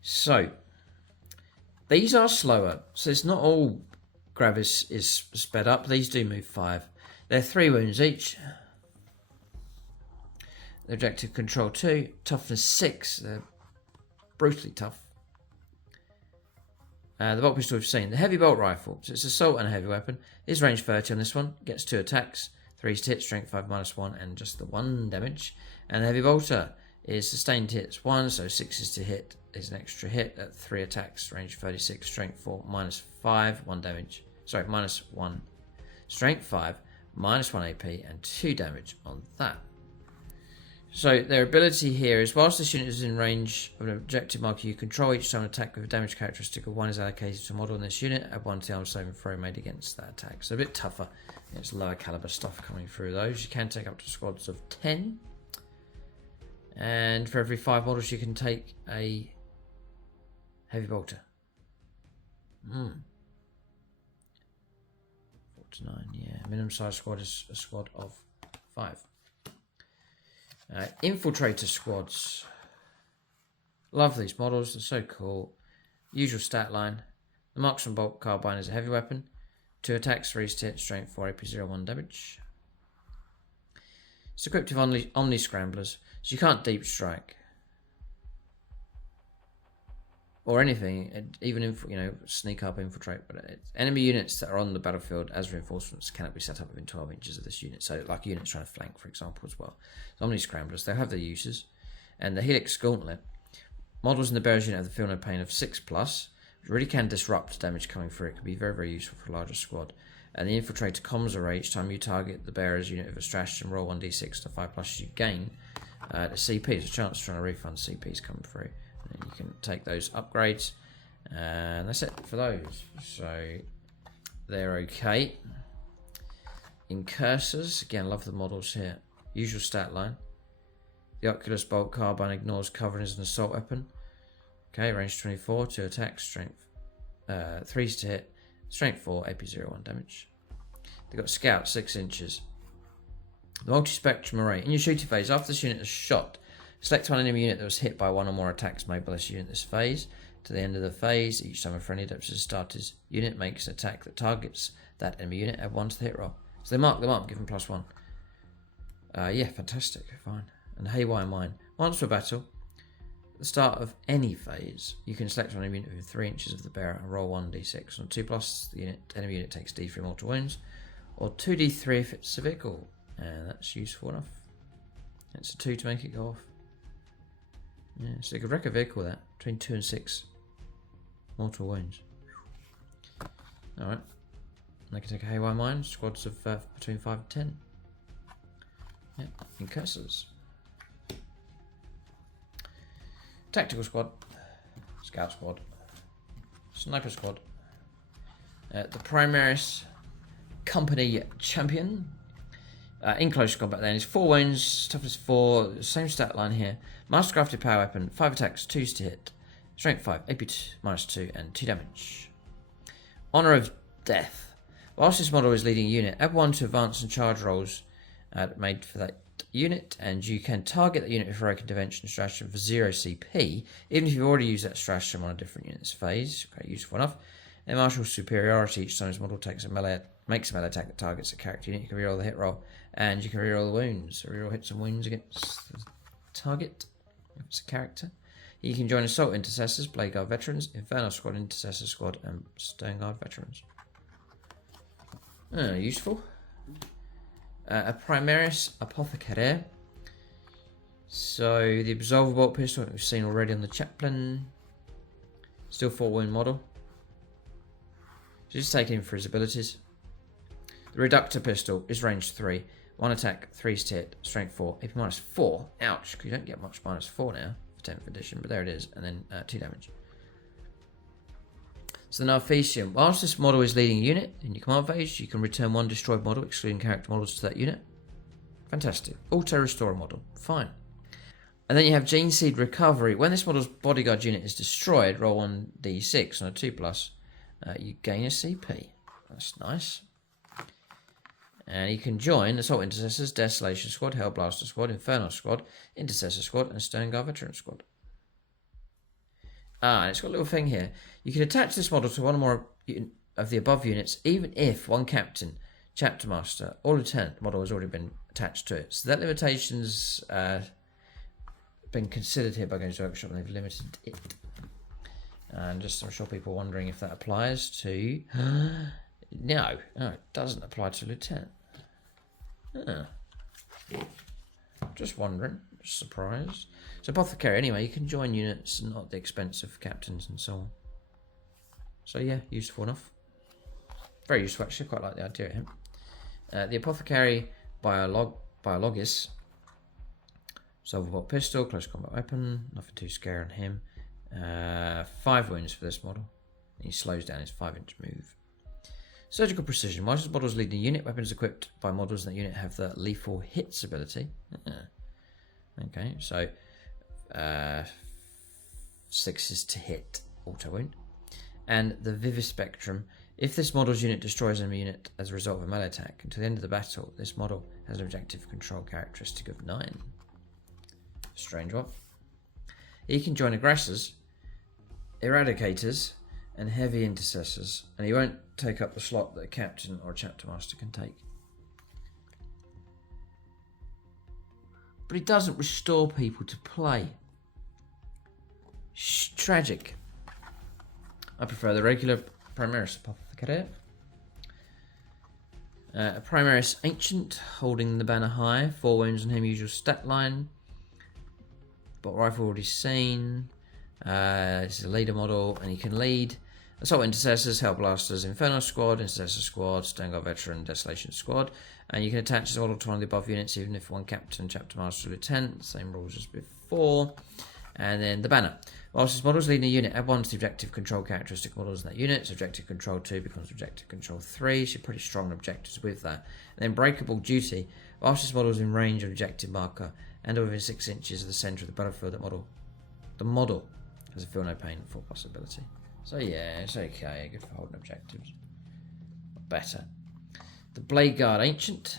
So, these are slower. So it's not all Gravis is sped up. These do move 5. They're 3 wounds each. The objective control 2. Toughness 6. They're brutally tough. The bolt pistol we've seen. The heavy bolt rifle. So it's assault and a heavy weapon. Is range 30 on this one. Gets 2 attacks. 3's to hit, strength 5 -1, and just the 1 damage. And the heavy bolter is sustained hits 1, so 6 is to hit is an extra hit at 3 attacks, range 36, strength 4, -5, 1 damage. Sorry, -1. Strength 5, -1 AP, and 2 damage on that. So their ability here is, whilst this unit is in range of an objective marker you control, each time an attack with a damage characteristic of 1 is allocated to a model in this unit, add 1 to the arm saving throw made against that attack. So a bit tougher. It's lower caliber stuff coming through those. You can take up to squads of 10. And for every 5 models you can take a heavy bolter. 49, yeah. Minimum size squad is a squad of 5. Infiltrator squads. Love these models, they're so cool. Usual stat line. The marksman bolt carbine is a heavy weapon. 2 attacks, 3's to hit, strength 4, AP 0, 1 damage. It's equipped with Omni Scramblers, so you can't deep strike. Or anything, even sneak up, infiltrate. But enemy units that are on the battlefield as reinforcements cannot be set up within 12 inches of this unit. So, like units trying to flank, for example, as well. So Omni Scramblers, they have their uses. And the Helix Gauntlet. Models in the bearer's unit have the feel no pain of 6+, which really can disrupt damage coming through. It can be very, very useful for a larger squad. And the infiltrator comms array, each time you target the bearer's unit with a stratagem, roll 1d6 to 5+, you gain the CP. There's a chance of trying to refund CPs coming through. And you can take those upgrades. And that's it for those. So they're okay. Intercessors, again, love the models here. Usual stat line. The Oculus Bolt Carbine ignores covering as an assault weapon. Okay, range 24, 2 attacks, strength 3 to hit, strength 4, AP 0, 1 damage. They've got Scout, 6 inches. The multi-spectrum array. In your shooting phase, after this unit is shot, select one enemy unit that was hit by one or more attacks made by this unit this phase. To the end of the phase, each time a friendly adapter started unit makes an attack that targets that enemy unit, add 1 to the hit roll. So they mark them up, give them +1. Yeah, fantastic, fine. And Haywire Mine. Once per battle, at the start of any phase, you can select one enemy unit within 3 inches of the bearer and roll 1d6. On 2+, the enemy unit takes d3 mortal wounds, or 2d3 if it's a vehicle. And that's useful enough. It's a 2 to make it go off. Yeah, so they could wreck a vehicle with that. Between 2 and 6 mortal wounds. Alright. They can take a Haywire Mine, squads of between 5 and 10. Yeah, Intercessors. Tactical Squad. Scout Squad. Sniper Squad. The Primaris Company Champion. In close combat then is 4 wounds, toughness 4, same stat line here. Mastercrafted power weapon, 5 attacks, 2s to hit. Strength 5, AP -2 and 2 damage. Honor of Death. Whilst this model is leading a unit, add 1 to advance and charge rolls made for that unit, and you can target that unit with heroic intervention stratagem for 0 CP, even if you've already used that stratagem on a different unit's phase. Quite useful enough. And martial superiority, each time this model makes a melee attack that targets a character unit, you can reroll the hit roll, and you can reroll the wounds. So reroll hits and wounds against the target, if it's a character. You can join Assault Intercessors, Blade Guard Veterans, Infernus Squad, Intercessor Squad, and Stone Guard Veterans. Useful. A Primaris Apothecary. So the Absolver Bolt Pistol we've seen already on the Chaplain. Still 4 wound model. Just taking him for his abilities. The Reductor Pistol is range 3. 1 attack, 3s to hit, strength 4, AP -4. Ouch, because you don't get much -4 now for 10th edition, but there it is. And then 2 damage. So the Narfesium. Whilst this model is leading a unit in your command phase, you can return 1 destroyed model, excluding character models, to that unit. Fantastic. Auto-restore model. Fine. And then you have Gene Seed Recovery. When this model's bodyguard unit is destroyed, roll 1d6 on a 2+. You gain a CP. That's nice. And you can join Assault Intercessors, Desolation Squad, Hellblaster Squad, Infernus Squad, Intercessor Squad, and Stone Guard Veteran Squad. And it's got a little thing here. You can attach this model to one or more of the above units, even if one captain, chapter master, or lieutenant model has already been attached to it. So that limitation's been considered here by Games Workshop, and they've limited it. And just I'm sure people are wondering if that applies to... No, it doesn't apply to lieutenant. Just wondering, just surprised. So Apothecary, anyway, you can join units not at the expense of captains and so on. So yeah, useful enough. Very useful actually, quite like the idea of him. The Apothecary Biologis. Solvable pistol, close combat weapon, nothing too scary on him. 5 wounds for this model. And he slows down his 5-inch move. Surgical precision. Whilst this model is leading a unit, weapons equipped by models in that unit have the lethal hits ability. Okay, so 6 is to hit, auto wound. And the Vivispectrum. If this model's unit destroys an enemy unit as a result of a melee attack, until the end of the battle, this model has an objective control characteristic of 9. Strange one. He can join aggressors, eradicators, and heavy intercessors, and he won't take up the slot that a captain or a chapter master can take. But he doesn't restore people to play. Tragic. I prefer the regular Primaris Apothecary. A Primaris Ancient, holding the banner high. 4 wounds on him, usual stat line. But rifle already seen. This is a leader model, and you can lead Assault Intercessors, Hellblasters, Infernus Squad, Intercessor Squad, Stone Veteran, Desolation Squad, and you can attach this model to one of the above units even if one Captain, Chapter Master, Lieutenant, same rules as before. And then the banner. Whilst this model is leading a unit, add 1 to the objective control characteristic models in that unit. So objective control 2 becomes objective control 3. So you're pretty strong objectives with that. And then breakable duty. Whilst this model is in range of objective marker and within 6 inches of the centre of the battlefield, the model has a feel no pain full possibility. So yeah, it's okay. Good for holding objectives. Better. The Blade Guard Ancient.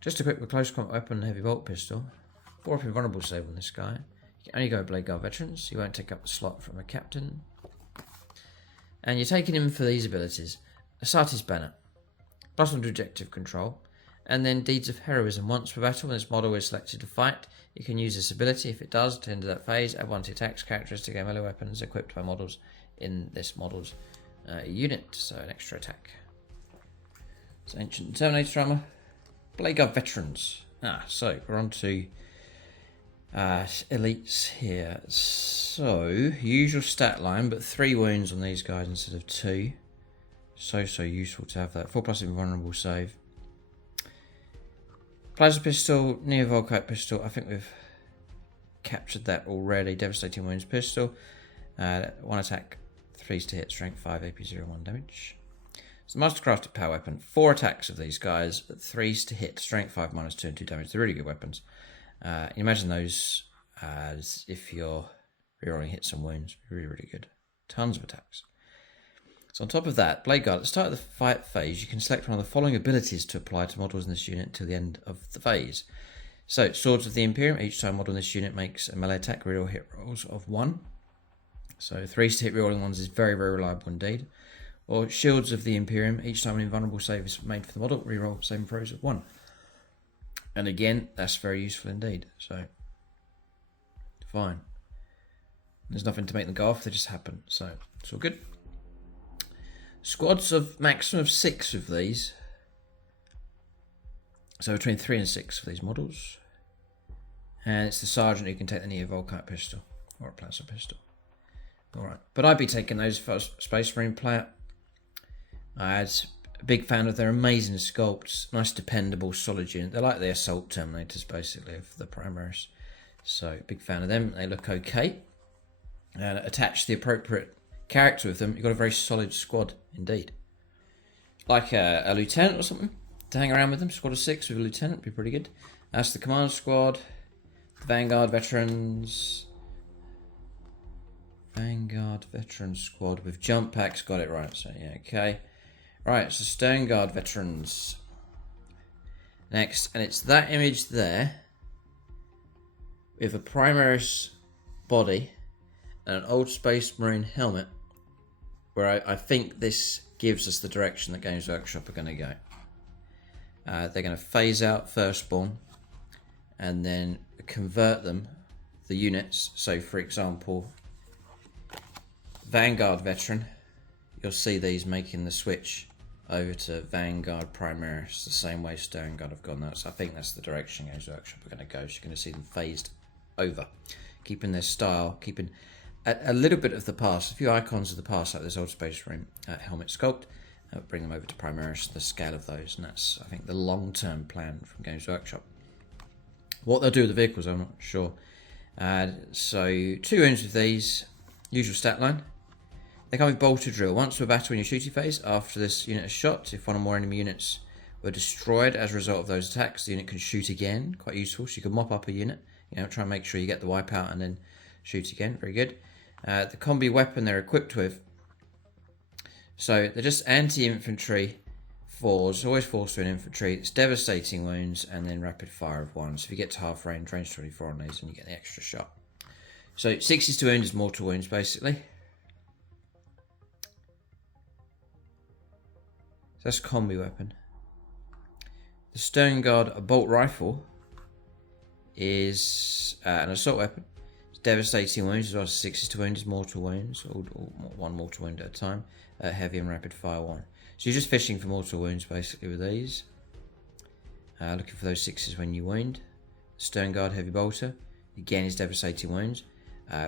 Just equipped with close combat weapon and heavy bolt pistol. 4 up invulnerable save on this guy. You can only go Blade Guard Veterans. You won't take up the slot from a captain. And you're taking him for these abilities. Assault's Banner. +1 to objective control. And then Deeds of Heroism. Once per battle, when this model is selected to fight, you can use this ability. If it does, to end that phase, add 1 to attacks characteristic and melee weapons equipped by models in this model's unit. So an extra attack. So Ancient Terminator Armor. Blade Guard Veterans. So we're on to elites here. So usual stat line, but 3 wounds on these guys instead of 2. So useful to have that. 4+ invulnerable save. Plasma pistol, Neo Volkite pistol. I think we've captured that already. Devastating wounds pistol. 1 attack, 3s to hit, strength 5, AP 0, 1 damage. So Mastercrafted power weapon. 4 attacks of these guys, 3s to hit, strength 5, -2 and 2 damage. They're really good weapons. Imagine those as if you're rerolling hits and wounds. Really good. Tons of attacks. So on top of that, Blade Guard, at the start of the fight phase, you can select one of the following abilities to apply to models in this unit until the end of the phase. So, Swords of the Imperium, each time model in this unit makes a melee attack, reroll hit rolls of 1. So 3s to hit rerolling ones is very reliable indeed. Or Shields of the Imperium, each time an invulnerable save is made for the model, reroll saving throws of 1. And again, that's very useful indeed. So, fine. There's nothing to make them go off, they just happen. So, it's all good. Squads of maximum of 6 of these. So, between 3 and 6 of these models. And it's the Sergeant who can take the Neo Volkite pistol. Or a Plasma pistol. Alright. But I'd be taking those for a Space Marine player. As a big fan of their amazing sculpts, nice dependable solid unit. They're like the assault terminators basically of the Primaris. So big fan of them. They look okay. And attach the appropriate character with them. You've got a very solid squad indeed. Like a lieutenant or something to hang around with them. Squad of 6 with a lieutenant would be pretty good. That's the command squad. The Vanguard Veterans. Vanguard Veteran Squad with jump packs. Got it right. So yeah, okay. Right, so Stone Guard Veterans. Next, and it's that image there with a Primaris body and an old Space Marine helmet, where I think this gives us the direction that Games Workshop are going to go. They're going to phase out Firstborn and then convert them, the units. So, for example, Vanguard Veteran, you'll see these making the switch over to Vanguard Primaris, the same way Stone Guard have gone that. So I think that's the direction Games Workshop are going to go. So you're going to see them phased over, keeping their style, keeping a little bit of the past, a few icons of the past, like this old Space Marine helmet sculpt. Bring them over to Primaris, the scale of those, and that's, I think, the long-term plan from Games Workshop. What they'll do with the vehicles, I'm not sure. So 2 wounds with these, usual stat line. They come with bolter drill. Once per battle in your shooting phase, after this unit is shot, if one or more enemy units were destroyed as a result of those attacks, the unit can shoot again. Quite useful. So you can mop up a unit, try and make sure you get the wipe out and then shoot again. Very good. The combi weapon they're equipped with. So they're just anti-infantry 4s, always 4s to an infantry. It's devastating wounds and then rapid fire of 1. So if you get to half range, range 24 on these, and you get the extra shot. So 60s to wound is mortal wounds basically. That's combi weapon. The Stone Guard, a bolt rifle, is an assault weapon. It's devastating wounds as well as 60s to wounds, mortal wounds, or 1 mortal wound at a time. Heavy and rapid fire 1. So you're just fishing for mortal wounds basically with these. Looking for those 6s when you wound. Stone Guard, heavy bolter. Again, his devastating wounds,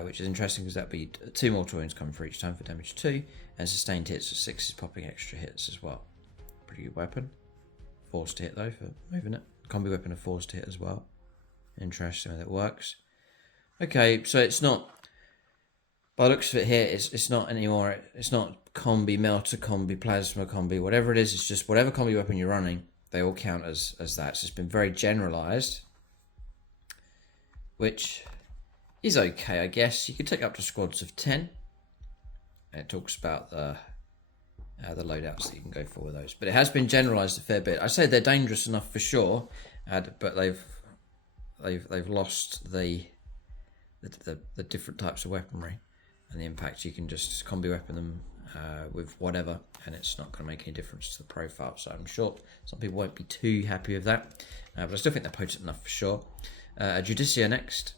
which is interesting because that'd be 2 mortal wounds coming for each time for damage 2, and sustained hits, so 6 is popping extra hits as well. Pretty good weapon. Forced to hit though for moving it. Combi weapon of forced to hit as well. Interesting how that works. Okay, so it's not, by the looks of it here, it's not anymore, it's not combi, melter combi, plasma combi, whatever it is, it's just whatever combi weapon you're running, they all count as that. So it's been very generalised, which is okay, I guess. You can take up to squads of 10. And it talks about the loadouts that you can go for with those. But it has been generalised a fair bit. I say they're dangerous enough for sure, but they've lost the different types of weaponry and the impact. You can just combi weapon them with whatever, and it's not going to make any difference to the profile. So I'm sure some people won't be too happy with that, but I still think they're potent enough for sure. Judicia next.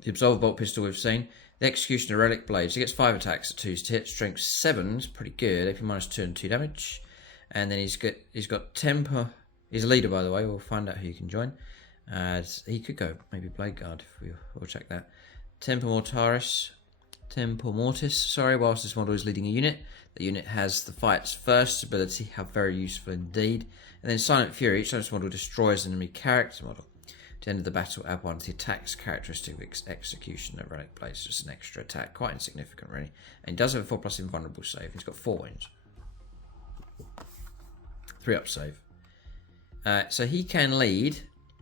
The Absolver Bolt Pistol we've seen. The Executioner Relic Blades. He gets 5 attacks at 2s to hit. Strength 7 is pretty good. AP minus 2 and 2 damage. And then he's got Temper. He's a leader, by the way. We'll find out who you can join. He could go maybe Blade Guard. We'll check that. Temper Mortis. Sorry, whilst this model is leading a unit. The unit has the Fight's first ability. How very useful indeed. And then Silent Fury. Each time this model destroys an enemy character model. To the end of the battle, add 1 to the attack's characteristic of Executioner Relic Blades. Just an extra attack. Quite insignificant, really. And he does have a 4+ invulnerable save. He's got 4 wounds. 3 up save. So he can lead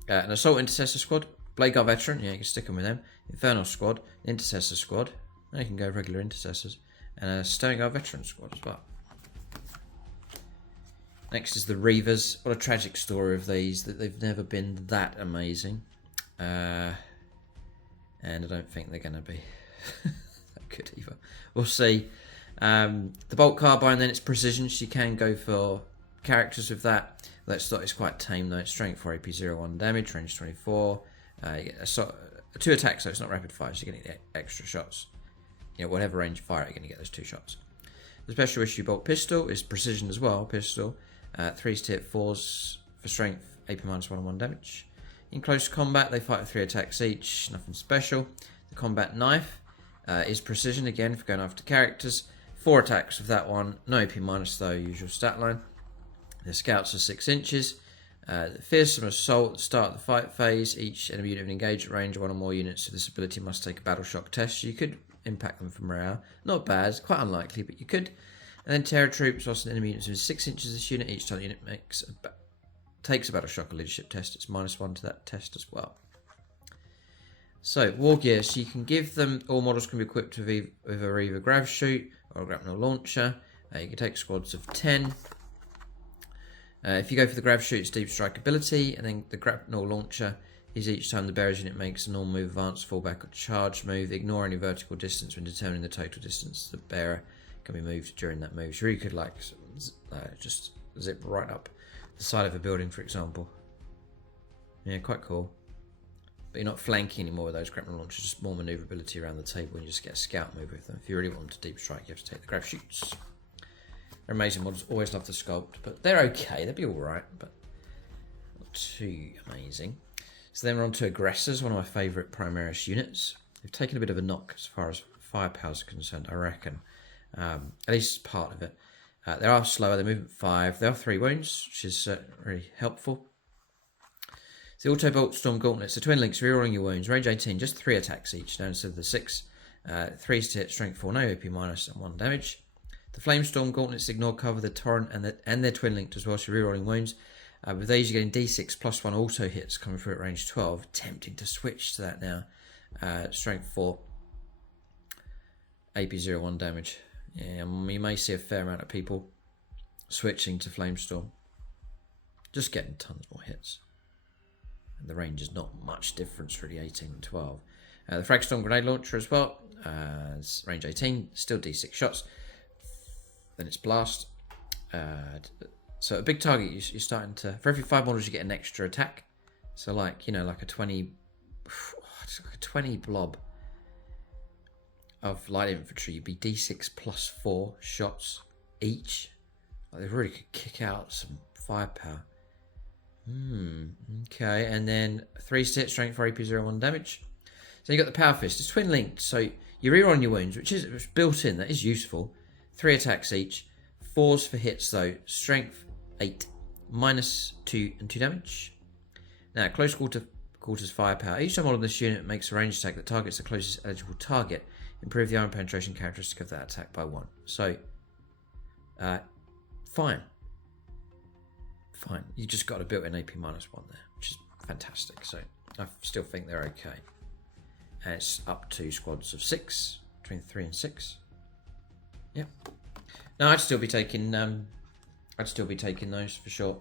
an Assault Intercessor Squad, Blade Guard Veteran, yeah, you can stick him with them, Infernus Squad, Intercessor Squad, and you can go regular Intercessors, and a Stone Guard Veteran Squad as well. Next is the Reavers. What a tragic story of these, that they've never been that amazing. And I don't think they're going to be that good either. We'll see. The Bolt Carbine, then it's precision, so you can go for characters with that. It's quite tame though. It's strength 4, AP 0, 1 damage, range 24. You get 2 attacks, so it's not rapid fire, so you're getting the extra shots. You know, whatever range you fire, you're going to get those 2 shots. The Special Issue Bolt Pistol is precision as well, pistol. 3s to hit, 4s for strength, AP minus 1 and 1 damage. In close combat, they fight with 3 attacks each, nothing special. The Combat Knife is precision again for going after characters. 4 attacks with that one, no AP minus though, usual stat line. The Scouts are 6 inches. The Fearsome Assault, at the start of the fight phase, each enemy unit engaged at range of 1 or more units with this ability must take a battle shock test. You could impact them from morale. Not bad, it's quite unlikely, but you could. And then Terror Troops, whilst an enemy unit is 6 inches this unit, each time the unit takes a battle shock or leadership test, it's -1 to that test as well. So, War Gear, so you can give them, all models can be equipped with a Reaver Grav Chute or a Grapnel Launcher. You can take squads of 10. If you go for the Grav Chute, it's Deep Strike ability, and then the Grapnel Launcher is each time the bearer's unit makes a normal move, advance, fallback, or charge move, ignore any vertical distance when determining the total distance the bearer can be moved during that move. So you could like just zip right up the side of a building, for example. Yeah, quite cool. But you're not flanking anymore with those grapnel launchers, just more manoeuvrability around the table, and you just get a scout move with them. If you really want them to deep strike, you have to take the Grav Chutes. They're amazing models, always love the sculpt, but they're okay, they'll be alright, but not too amazing. So then we're on to Aggressors, one of my favourite Primaris units. They've taken a bit of a knock as far as firepower is concerned, I reckon. At least part of it. They are slower, they move at 5. They have 3 wounds, which is really helpful. So the Auto Bolt Storm Gauntlets, the Twin Links, rerolling your wounds, range 18, just 3 attacks each, now instead of the 6. 3s to hit, strength 4, no AP minus, and 1 damage. The Flame Storm Gauntlets ignore cover, the Torrent, and they're Twin Linked as well, so rerolling wounds. With these, you're getting D6 plus 1 auto hits coming through at range 12. Tempting to switch to that now. Strength 4, AP 0, 1 damage. Yeah, you may see a fair amount of people switching to Flamestorm. Just getting tons more hits. And the range is not much difference really, 18 and 12. The Fragstorm Grenade Launcher as well. It's range 18, still D6 shots. Then it's Blast. So a big target, you're starting to... For every 5 models you get an extra attack. So like, you know, like a 20... It's like a 20 blob of light infantry, you'd be D6 plus 4 shots each. Like they really could kick out some firepower. Okay, and then 3 hit, strength for AP 0, 1 damage. So you got the Power Fist. It's twin linked, so you reroll on your wounds, which is built in. That is useful. 3 attacks each. 4s for hits though. Strength 8, -2 and 2 damage. Now close quarters firepower. Each time on this unit makes a ranged attack that targets the closest eligible target. Improve the armor penetration characteristic of that attack by 1. So, fine. You just got a built-in AP -1 there, which is fantastic. So I still think they're okay. And it's up to squads of 6, between 3 and 6. Yep. No, I'd still be taking those for sure.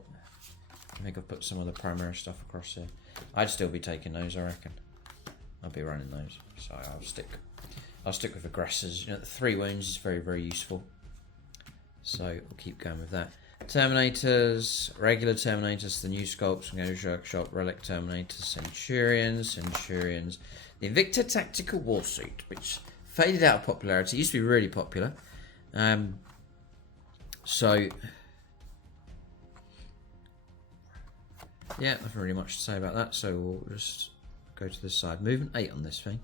I think I've put some of the Primaris stuff across here. I'd still be taking those, I reckon. I'll be running those. So I'll stick with aggressors. You know, the 3 wounds is very, very useful. So we'll keep going with that. Terminators, regular Terminators, the new sculpts, I'm going to workshop, Relic Terminators, Centurions, the Invicta Tactical Warsuit, which faded out of popularity. It used to be really popular. So yeah, nothing really much to say about that. So we'll just go to the side. Movement 8 on this thing.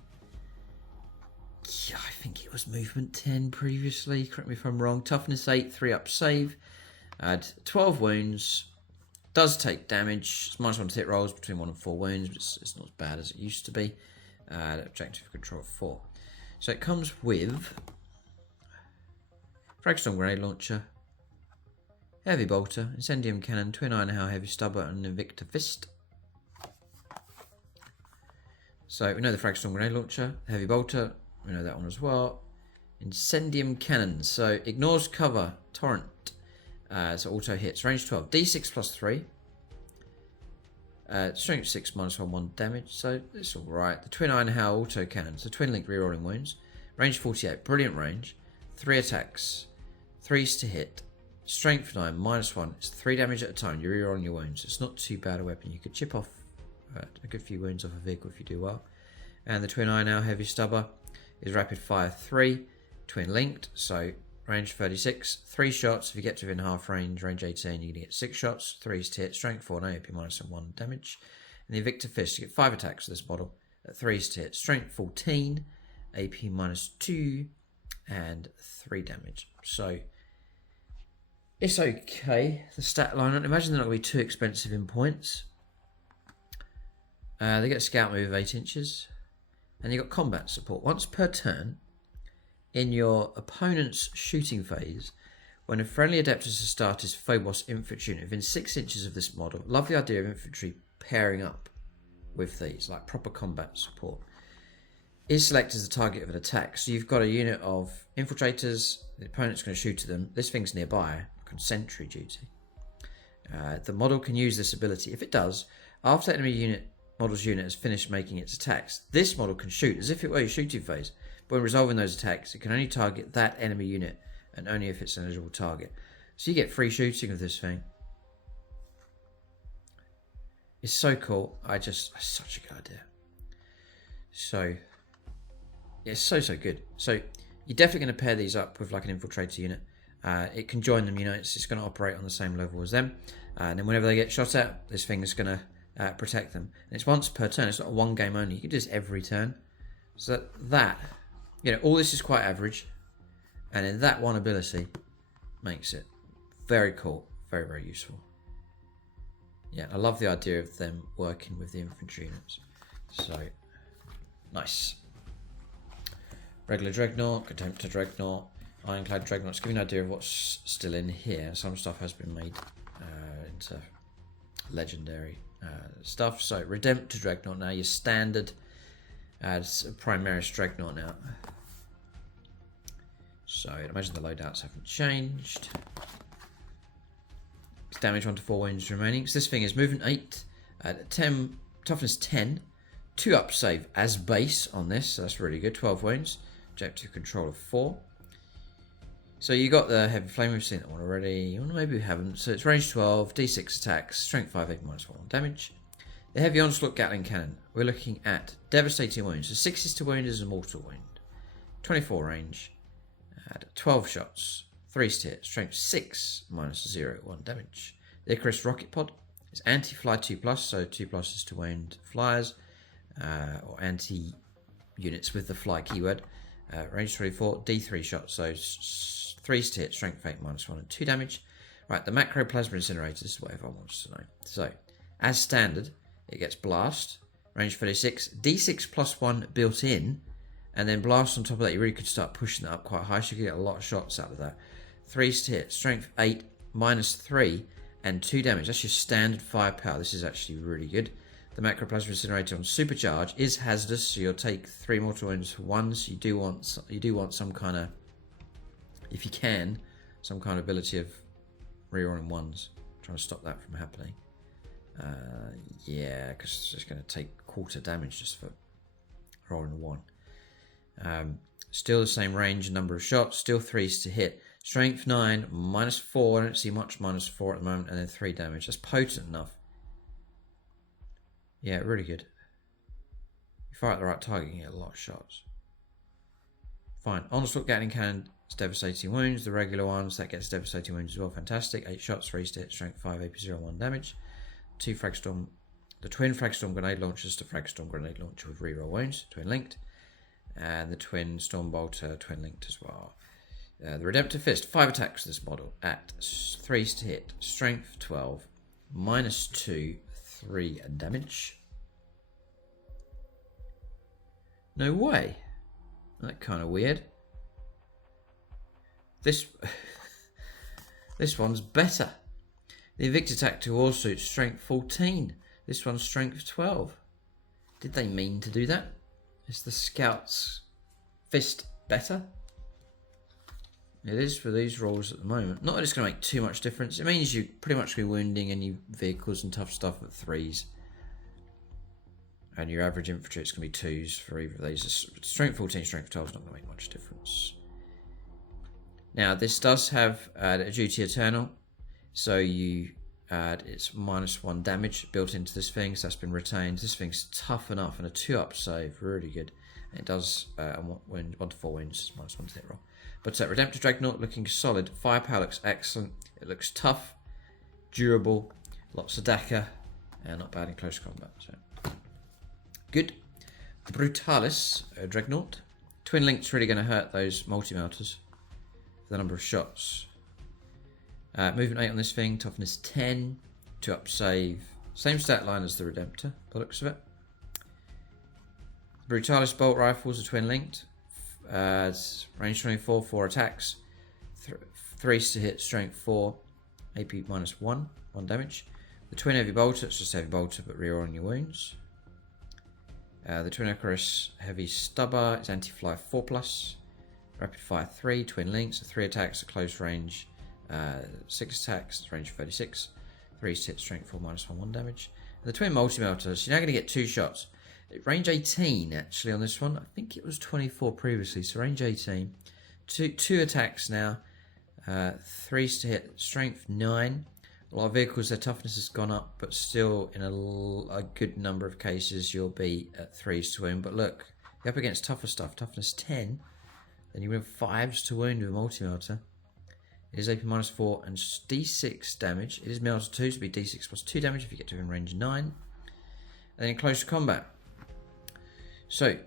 Yeah, I think it was movement 10 previously. Correct me if I'm wrong. Toughness 8, 3 up save. Add 12 wounds. Does take damage. It's -1 to hit rolls between 1 and 4 wounds, but it's not as bad as it used to be. Objective control 4. So it comes with Fragstorm Grenade Launcher, Heavy Bolter, Incendium Cannon, Twin Iron Howl, Heavy Stubber, and Invicta Fist. So we know the Fragstorm Grenade Launcher, Heavy Bolter, we know that one as well. Incendium Cannon, so ignores cover, Torrent. So auto hits, range 12, D6 +3. Strength 6, -1 damage, so it's alright. The Twin Iron Howl auto cannon, so twin link rerolling wounds. Range 48, brilliant range. 3 attacks, 3s to hit. Strength 9, -1. It's 3 damage at a time. You're rerolling your wounds. It's not too bad a weapon. You could chip off a good few wounds off a vehicle if you do well. And the Twin Iron Howl Heavy Stubber is rapid fire 3, twin linked, so range 36, 3 shots. If you get to within half range, range 18, you can get 6 shots, 3s to hit, strength 4, no AP -1 damage. And the Invicta Fist, you get 5 attacks with this model at 3s to hit, strength 14, AP -2, and 3 damage. So it's okay. The stat line, I imagine they're not going to be too expensive in points. They get a scout move of 8 inches, and you've got combat support. Once per turn, in your opponent's shooting phase, when a friendly Adeptus to start his Phobos infantry unit within 6 inches of this model, love the idea of infantry pairing up with these, like proper combat support, is selected as the target of an attack. So you've got a unit of infiltrators, the opponent's going to shoot at them, this thing's nearby, like on sentry duty. The model can use this ability. If it does, after the enemy model's unit has finished making its attacks, this model can shoot as if it were your shooting phase. But when resolving those attacks, it can only target that enemy unit and only if it's an eligible target. So you get free shooting with this thing. It's so cool. It's such a good idea. So, yeah, it's so good. So you're definitely going to pair these up with like an infiltrator unit. It can join them units. It's going to operate on the same level as them. And then whenever they get shot at, this thing is going to protect them. And it's once per turn. It's not a one game only. You can do this every turn. So that, all this is quite average. And then that one ability makes it very cool. Very, very useful. Yeah, I love the idea of them working with the infantry units. So, nice. Regular Dreadnought, Contemptor Dreadnought, Ironclad Dreadnought. To give you an idea of what's still in here, some stuff has been made into legendary stuff. So, Redemptor Dreadnought now, your standard Primaris Dreadnought now. So, I imagine the loadouts haven't changed. It's damage 1 to 4 wounds remaining. So, this thing is movement 8, 10, toughness 10, 2 up save as base on this. So, that's really good. 12 wounds. Objective control of 4. So, you got the heavy flame. We've seen that one already. Well, maybe we haven't. So, it's range 12, d6 attacks, strength 5, AP -1 damage. The heavy onslaught Gatling cannon. We're looking at devastating wounds. So, 6 to wound is a mortal wound. 24 range. 12 shots, 3 to hit, strength 6, -0, 1 damage. The Icarus rocket pod is anti-fly 2+, so 2+ is to wound flyers, or anti units with the fly keyword. Range 24, D3 shots, so 3s to hit, strength 8, -1 and 2 damage. Right, the macro plasma incinerator, this is what everyone wants to know. So, as standard, it gets blast, range 36, D6 +1 built in, and then blast on top of that. You really could start pushing that up quite high, so you could get a lot of shots out of that. 3s to hit, strength 8, -3, and 2 damage. That's your standard firepower. This is actually really good. The macro plasma incinerator on supercharge is hazardous, so you'll take 3 mortal wounds for 1. So you do want some kind of, if you can, some kind of ability of rerolling 1s, trying to stop that from happening. Yeah, because it's just going to take quarter damage just for rolling a 1. Still the same range and number of shots, still 3s to hit. Strength 9, -4, I don't see much -4 at the moment, and then 3 damage. That's potent enough. Yeah, really good. You fire at the right target, you can get a lot of shots. Fine. Onslaught Gatling Cannon is devastating wounds. The regular ones, that gets devastating wounds as well. Fantastic. 8 shots, 3s to hit, strength 5, AP 0, 1 damage. 2 Fragstorm. The twin Fragstorm grenade launcher is the Fragstorm grenade launcher with reroll wounds, twin linked. And the twin Storm Bolter, twin linked as well. The Redemptor Fist, 5 attacks with this model at 3s to hit, strength 12, -2, 3 damage. No way. That kind of weird. This one's better. The Invictus Tactica Warsuit, strength 14. This one's strength 12. Did they mean to do that? Is the Scout's Fist better? It is for these rolls at the moment. Not that it's going to make too much difference. It means you pretty much be wounding any vehicles and tough stuff at 3s. And your average infantry, it's going to be 2s for either of these. Strength 14, strength 12 is not going to make much difference. Now, this does have a duty eternal. So you add its -1 damage built into this thing. So that's been retained. This thing's tough enough and a 2-up save. Really good. And it does 1 to 4 wounds, -1 to hit roll. But Redemptor Dreadnought looking solid. Firepower looks excellent. It looks tough, durable, lots of DACA, and not bad in close combat. So good. The Brutalis Dreadnought. Twin Link's really going to hurt those multi-melters for the number of shots. Movement 8 on this thing. Toughness 10. 2-up save. Same stat line as the Redemptor, by the looks of it. Brutalis Bolt Rifles are twin linked. Range 24, 4 attacks, 3s to hit, strength 4, AP -1, 1 damage. The twin heavy bolter, it's just heavy bolter but rerolling your wounds. The twin Icarus heavy stubber, it's anti-fly 4+, rapid fire 3, twin links, 3 attacks at close range, 6 attacks, range 36, 3s to hit, strength 4, -1, 1 damage. And the twin multi-melters, you're now going to get 2 shots. Range 18 actually on this one. I think it was 24 previously, so range 18. Two attacks now. 3s to hit, strength 9. A lot of vehicles, their toughness has gone up, but still in a good number of cases you'll be at 3s to wound. But look, you're up against tougher stuff. Toughness 10. Then you have 5s to wound with a multi-melter. It is AP -4 and D6 damage. It is melter 2, so it'll be D6 +2 damage if you get to in range 9. And then in close combat. So,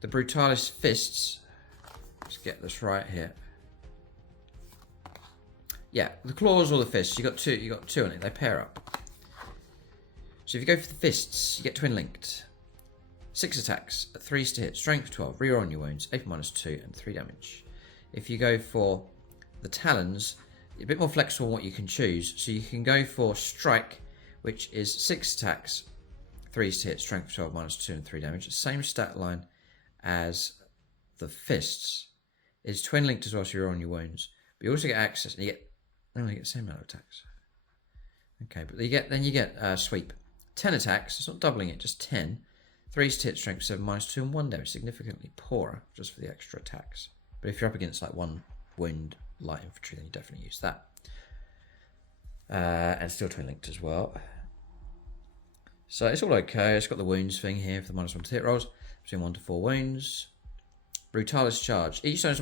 the Brutalis Fists, let's get this right here. Yeah, the claws or the fists, you got two on it, they pair up. So if you go for the fists, you get twin linked. 6 attacks, 3s to hit, strength 12, reroll on your wounds, AP -2 and 3 damage. If you go for the talons, you're a bit more flexible on what you can choose. So you can go for strike, which is 6 attacks, 3s to hit, strength 12, -2 and 3 damage. Same stat line as the fists. It's twin linked as well, so you're on your wounds. But you also get access, and you get the same amount of attacks. Okay, but you get sweep. 10 attacks, it's not doubling it, just 10. 3s to hit, strength 7, -2 and 1 damage. Significantly poorer, just for the extra attacks. But if you're up against like 1 wound light infantry, then you definitely use that. And still twin linked as well. So it's all okay. It's got the wounds thing here for the -1 to hit rolls. Between 1 to 4 wounds. Brutalis charge. Each time this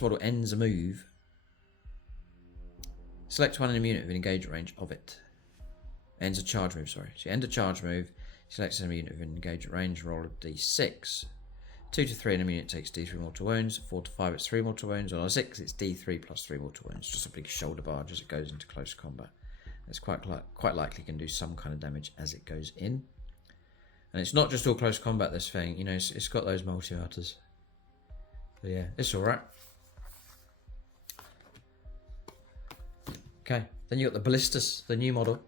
model ends a move. Select one enemy unit within engagement range of it. Ends a charge move, sorry. So you end a charge move. Select an enemy unit within engagement range, roll a d6. 2 to 3, enemy unit takes d3 mortal wounds. 4 to 5, it's 3 mortal wounds. On a 6, it's d3 plus 3 mortal wounds. Just a big shoulder barge as it goes into close combat. It's quite likely can do some kind of damage as it goes in. And it's not just all close combat, this thing. You know, it's got those multi-arters. So yeah, it's alright. Okay, then you got the Ballistas, the new model.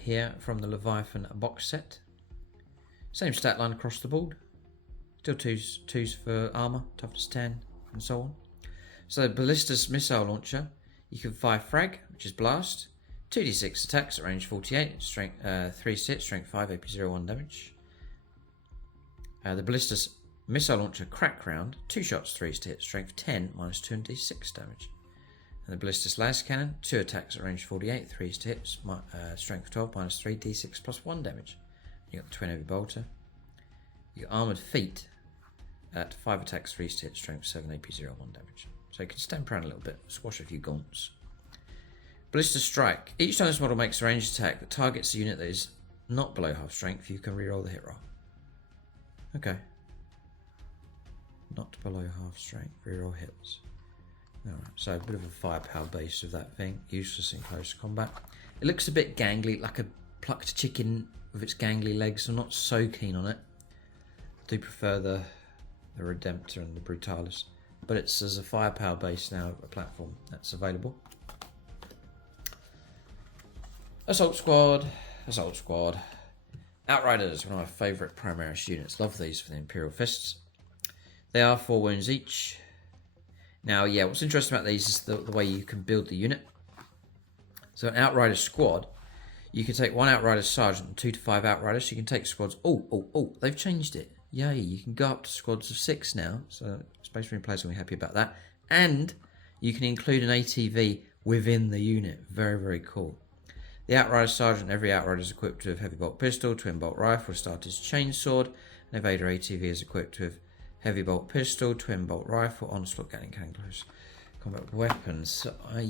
Here from the Leviathan box set. Same stat line across the board. Still twos for armor, toughness 10, and so on. So the Ballistas missile launcher, you can fire frag, which is blast, 2d6 attacks at range 48, strength 3 hit, strength 5, AP 0, 1 damage. The Ballistas missile launcher crack round, 2 shots, 3 to hit, strength 10, minus 2 and d6 damage. And the Ballistas las cannon, 2 attacks at range 48, 3 to hit, strength 12, minus 3, d6 plus 1 damage. You got the twin heavy bolter. You got armored feet at 5 attacks, 3 to hit, strength 7, AP 0, 1 damage. So you can stamp around a little bit, squash a few gaunts. Ballista strike. Each time this model makes a ranged attack that targets a unit that is not below half strength, you can reroll the hit roll. Okay. Not below half strength, reroll hits. Alright, so a bit of a firepower base of that thing. Useless in close combat. It looks a bit gangly, like a plucked chicken with its gangly legs. I'm not so keen on it. I do prefer the Redemptor and the Brutalis. But it's as a firepower base now, a platform that's available. Assault Squad. Outriders, one of my favourite Primaris units. Love these for the Imperial Fists. They are 4 wounds each. Now, yeah, what's interesting about these is the way you can build the unit. So an Outrider squad, you can take 1 Outrider Sergeant and 2 to 5 Outriders. So you can take squads. Oh, they've changed it. Yay, you can go up to squads of 6 now. So Space Marine players will be happy about that. And you can include an ATV within the unit. Very, very cool. The Outrider Sergeant, every Outrider is equipped with Heavy Bolt Pistol, Twin Bolt Rifle, Starter's Chainsword. An Evader ATV is equipped with Heavy Bolt Pistol, Twin Bolt Rifle, Onslaught Gatling Cannon, Close Combat Weapons. So, yeah.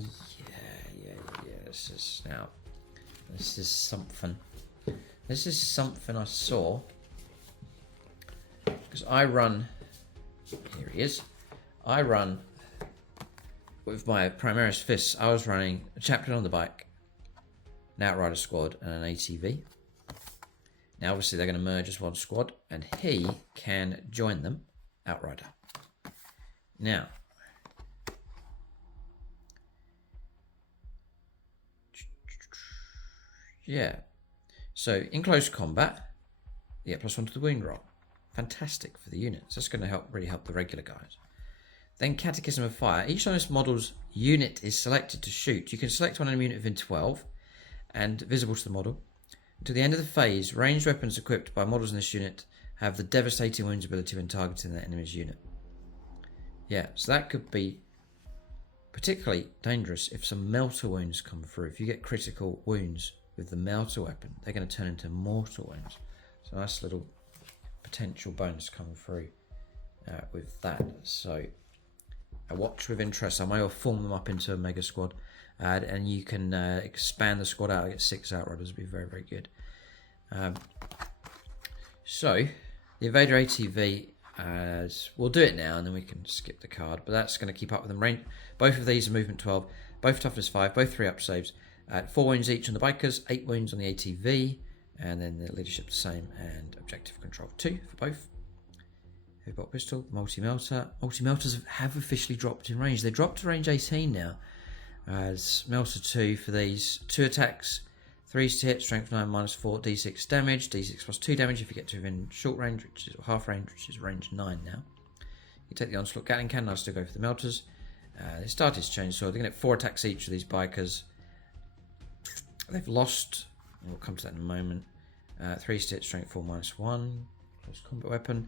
This is something. This is something I saw. Because I run, here he is, I run with my Primaris Fists. I was running a Chaplain on the bike, an Outrider squad, and an ATV. Now obviously they're going to merge as one squad, and he can join them, Outrider. Now, yeah, so in close combat, yeah, +1 to the wound roll. Fantastic for the units. That's going to really help the regular guys. Then Catechism of Fire. Each time this model's unit is selected to shoot, you can select one enemy unit within 12 and visible to the model. Until the end of the phase, ranged weapons equipped by models in this unit have the devastating wounds ability when targeting the enemy's unit. Yeah, so that could be particularly dangerous if some melter wounds come through. If you get critical wounds with the melter weapon, they're going to turn into mortal wounds. So nice little potential bonus coming through with that. So I watch with interest. I may well form them up into a mega squad, and you can expand the squad out. Get 6 Outriders would be very, very good. So the Evader ATV, we'll do it now and then we can skip the card, but that's going to keep up with them. Range. Both of these are movement 12, both toughness 5, both 3 up saves. 4 wounds each on the bikers, 8 wounds on the ATV. And then the leadership the same, and objective control 2 for both. Heavy bolt pistol, multi-melter. Multi-melters have officially dropped in range. They dropped to range 18 now. As melter 2 for these. 2 attacks, 3 to hit, strength 9 minus 4, d6 damage, d6 plus 2 damage if you get to within short range, which is half range, which is range 9 now. You take the Onslaught Gatling Cannon, I'll still go for the melters. They start his Chainsword. They're going to get 4 attacks each of these bikers. They've lost, we'll come to that in a moment. 3 hit, strength 4 minus 1, plus combat weapon.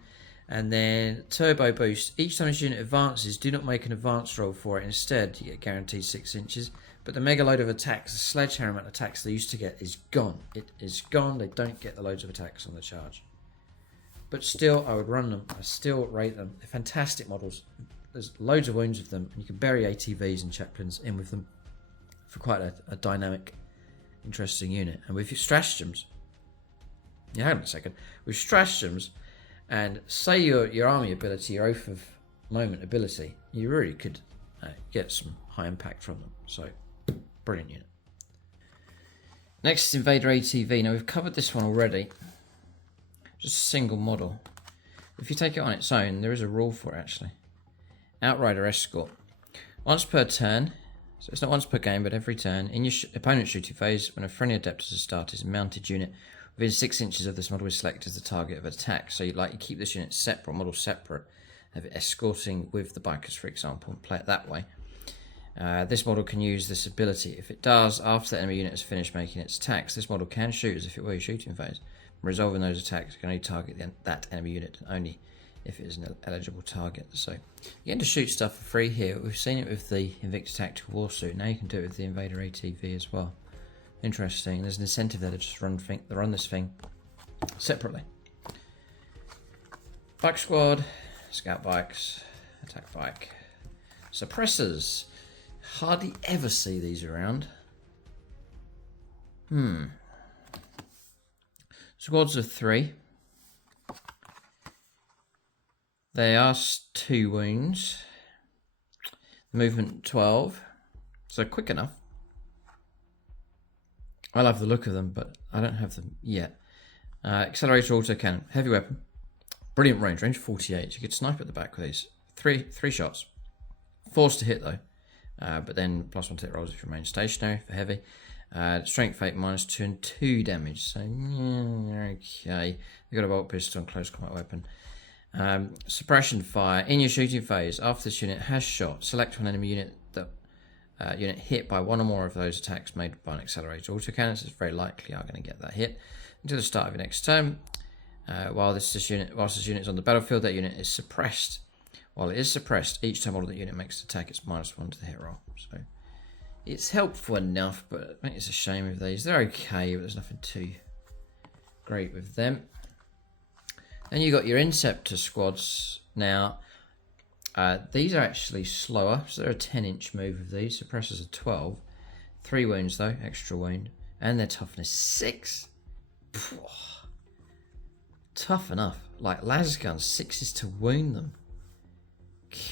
And then turbo boost. Each time this unit advances, do not make an advance roll for it. Instead, you get guaranteed 6 inches. But the mega load of attacks, the sledgehammer amount of attacks they used to get is gone. It is gone. They don't get the loads of attacks on the charge. But still, I would run them. I still rate them. They're fantastic models. There's loads of wounds with them. And you can bury ATVs and chaplains in with them for quite a dynamic, interesting unit. And with your stratagems, Yeah, hang on a second. With stratagems, and say your army ability, your Oath of Moment ability, you really could get some high impact from them. So, brilliant unit. Next is Invader ATV. Now, we've covered this one already. Just a single model. If you take it on its own, there is a rule for it, actually. Outrider Escort. Once per turn, so it's not once per game, but every turn, in your opponent's shooting phase, when a friendly Adeptus has started, a mounted unit within 6 inches of this model is selected as the target of attack. So you keep this unit separate, model separate, have it escorting with the bikers, for example, and play it that way. This model can use this ability. If it does, after the enemy unit has finished making its attacks, this model can shoot as if it were your shooting phase. Resolving those attacks can only target that enemy unit, only if it is an eligible target. So you get to shoot stuff for free here. We've seen it with the Invictus Tactical Warsuit. Now you can do it with the Invader ATV as well. Interesting. There's an incentive there to just run this thing separately. Bike squad, scout bikes, attack bike, suppressors. Hardly ever see these around. Squads of 3. They are 2 wounds. Movement 12. So quick enough. I love the look of them, but I don't have them yet. Accelerator autocannon. Heavy weapon. Brilliant range 48. You could snipe at the back with these. Three shots. Forced to hit though. But then +1 to hit rolls if you remain stationary for heavy. Strength 8 -2 and 2 damage. So okay. You've got a bolt pistol and close combat weapon. Suppression fire. In your shooting phase, after this unit has shot, select one enemy unit that unit hit by one or more of those attacks made by an accelerated autocannon. So it's very likely you are going to get that hit until the start of your next turn. Whilst this unit is on the battlefield, that unit is suppressed. While it is suppressed, each time all that unit makes an attack, it's -1 to the hit roll. So it's helpful enough, but I think it's a shame with these. They're okay, but there's nothing too great with them. Then you got your Interceptor squads. Now, these are actually slower, so they're a 10-inch move of these. Suppressors are 12. 3 wounds though, extra wound, and their toughness 6. Tough enough. Like las guns, 6 is to wound them.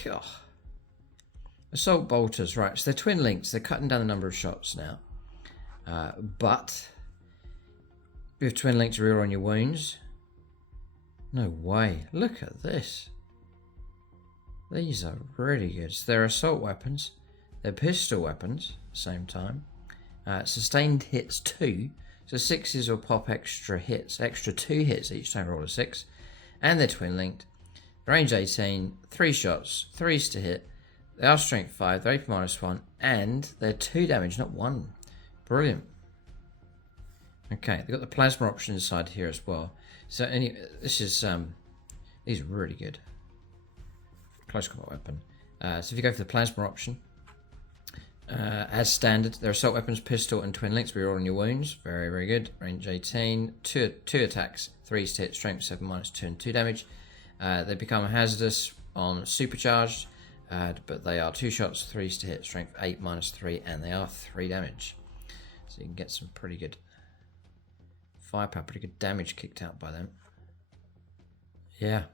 God. Assault bolters, right? So they're twin links. They're cutting down the number of shots now. But with twin links, reroll on your wounds. No way. Look at this. These are really good. So they're assault weapons. They're pistol weapons at the same time. Sustained hits 2. So 6s will pop extra hits. Extra 2 hits each time roll a 6. And they're twin linked. Range 18. 3 shots. 3s to hit. They are strength 5. They're AP -1. And they're 2 damage, not 1. Brilliant. Okay, they've got the plasma option inside here as well. So this is these are really good. Close combat weapon. So if you go for the plasma option, as standard, they're assault weapons, pistol, and twin links. Reroll on your wounds. Very, very good. Range 18. 2 attacks. 3s to hit. Strength 7 -2 and 2 damage. They become hazardous on supercharged, but they are 2 shots, 3s to hit. Strength 8 -3, and they are 3 damage. So you can get some pretty good firepower, pretty good damage kicked out by them. Yeah.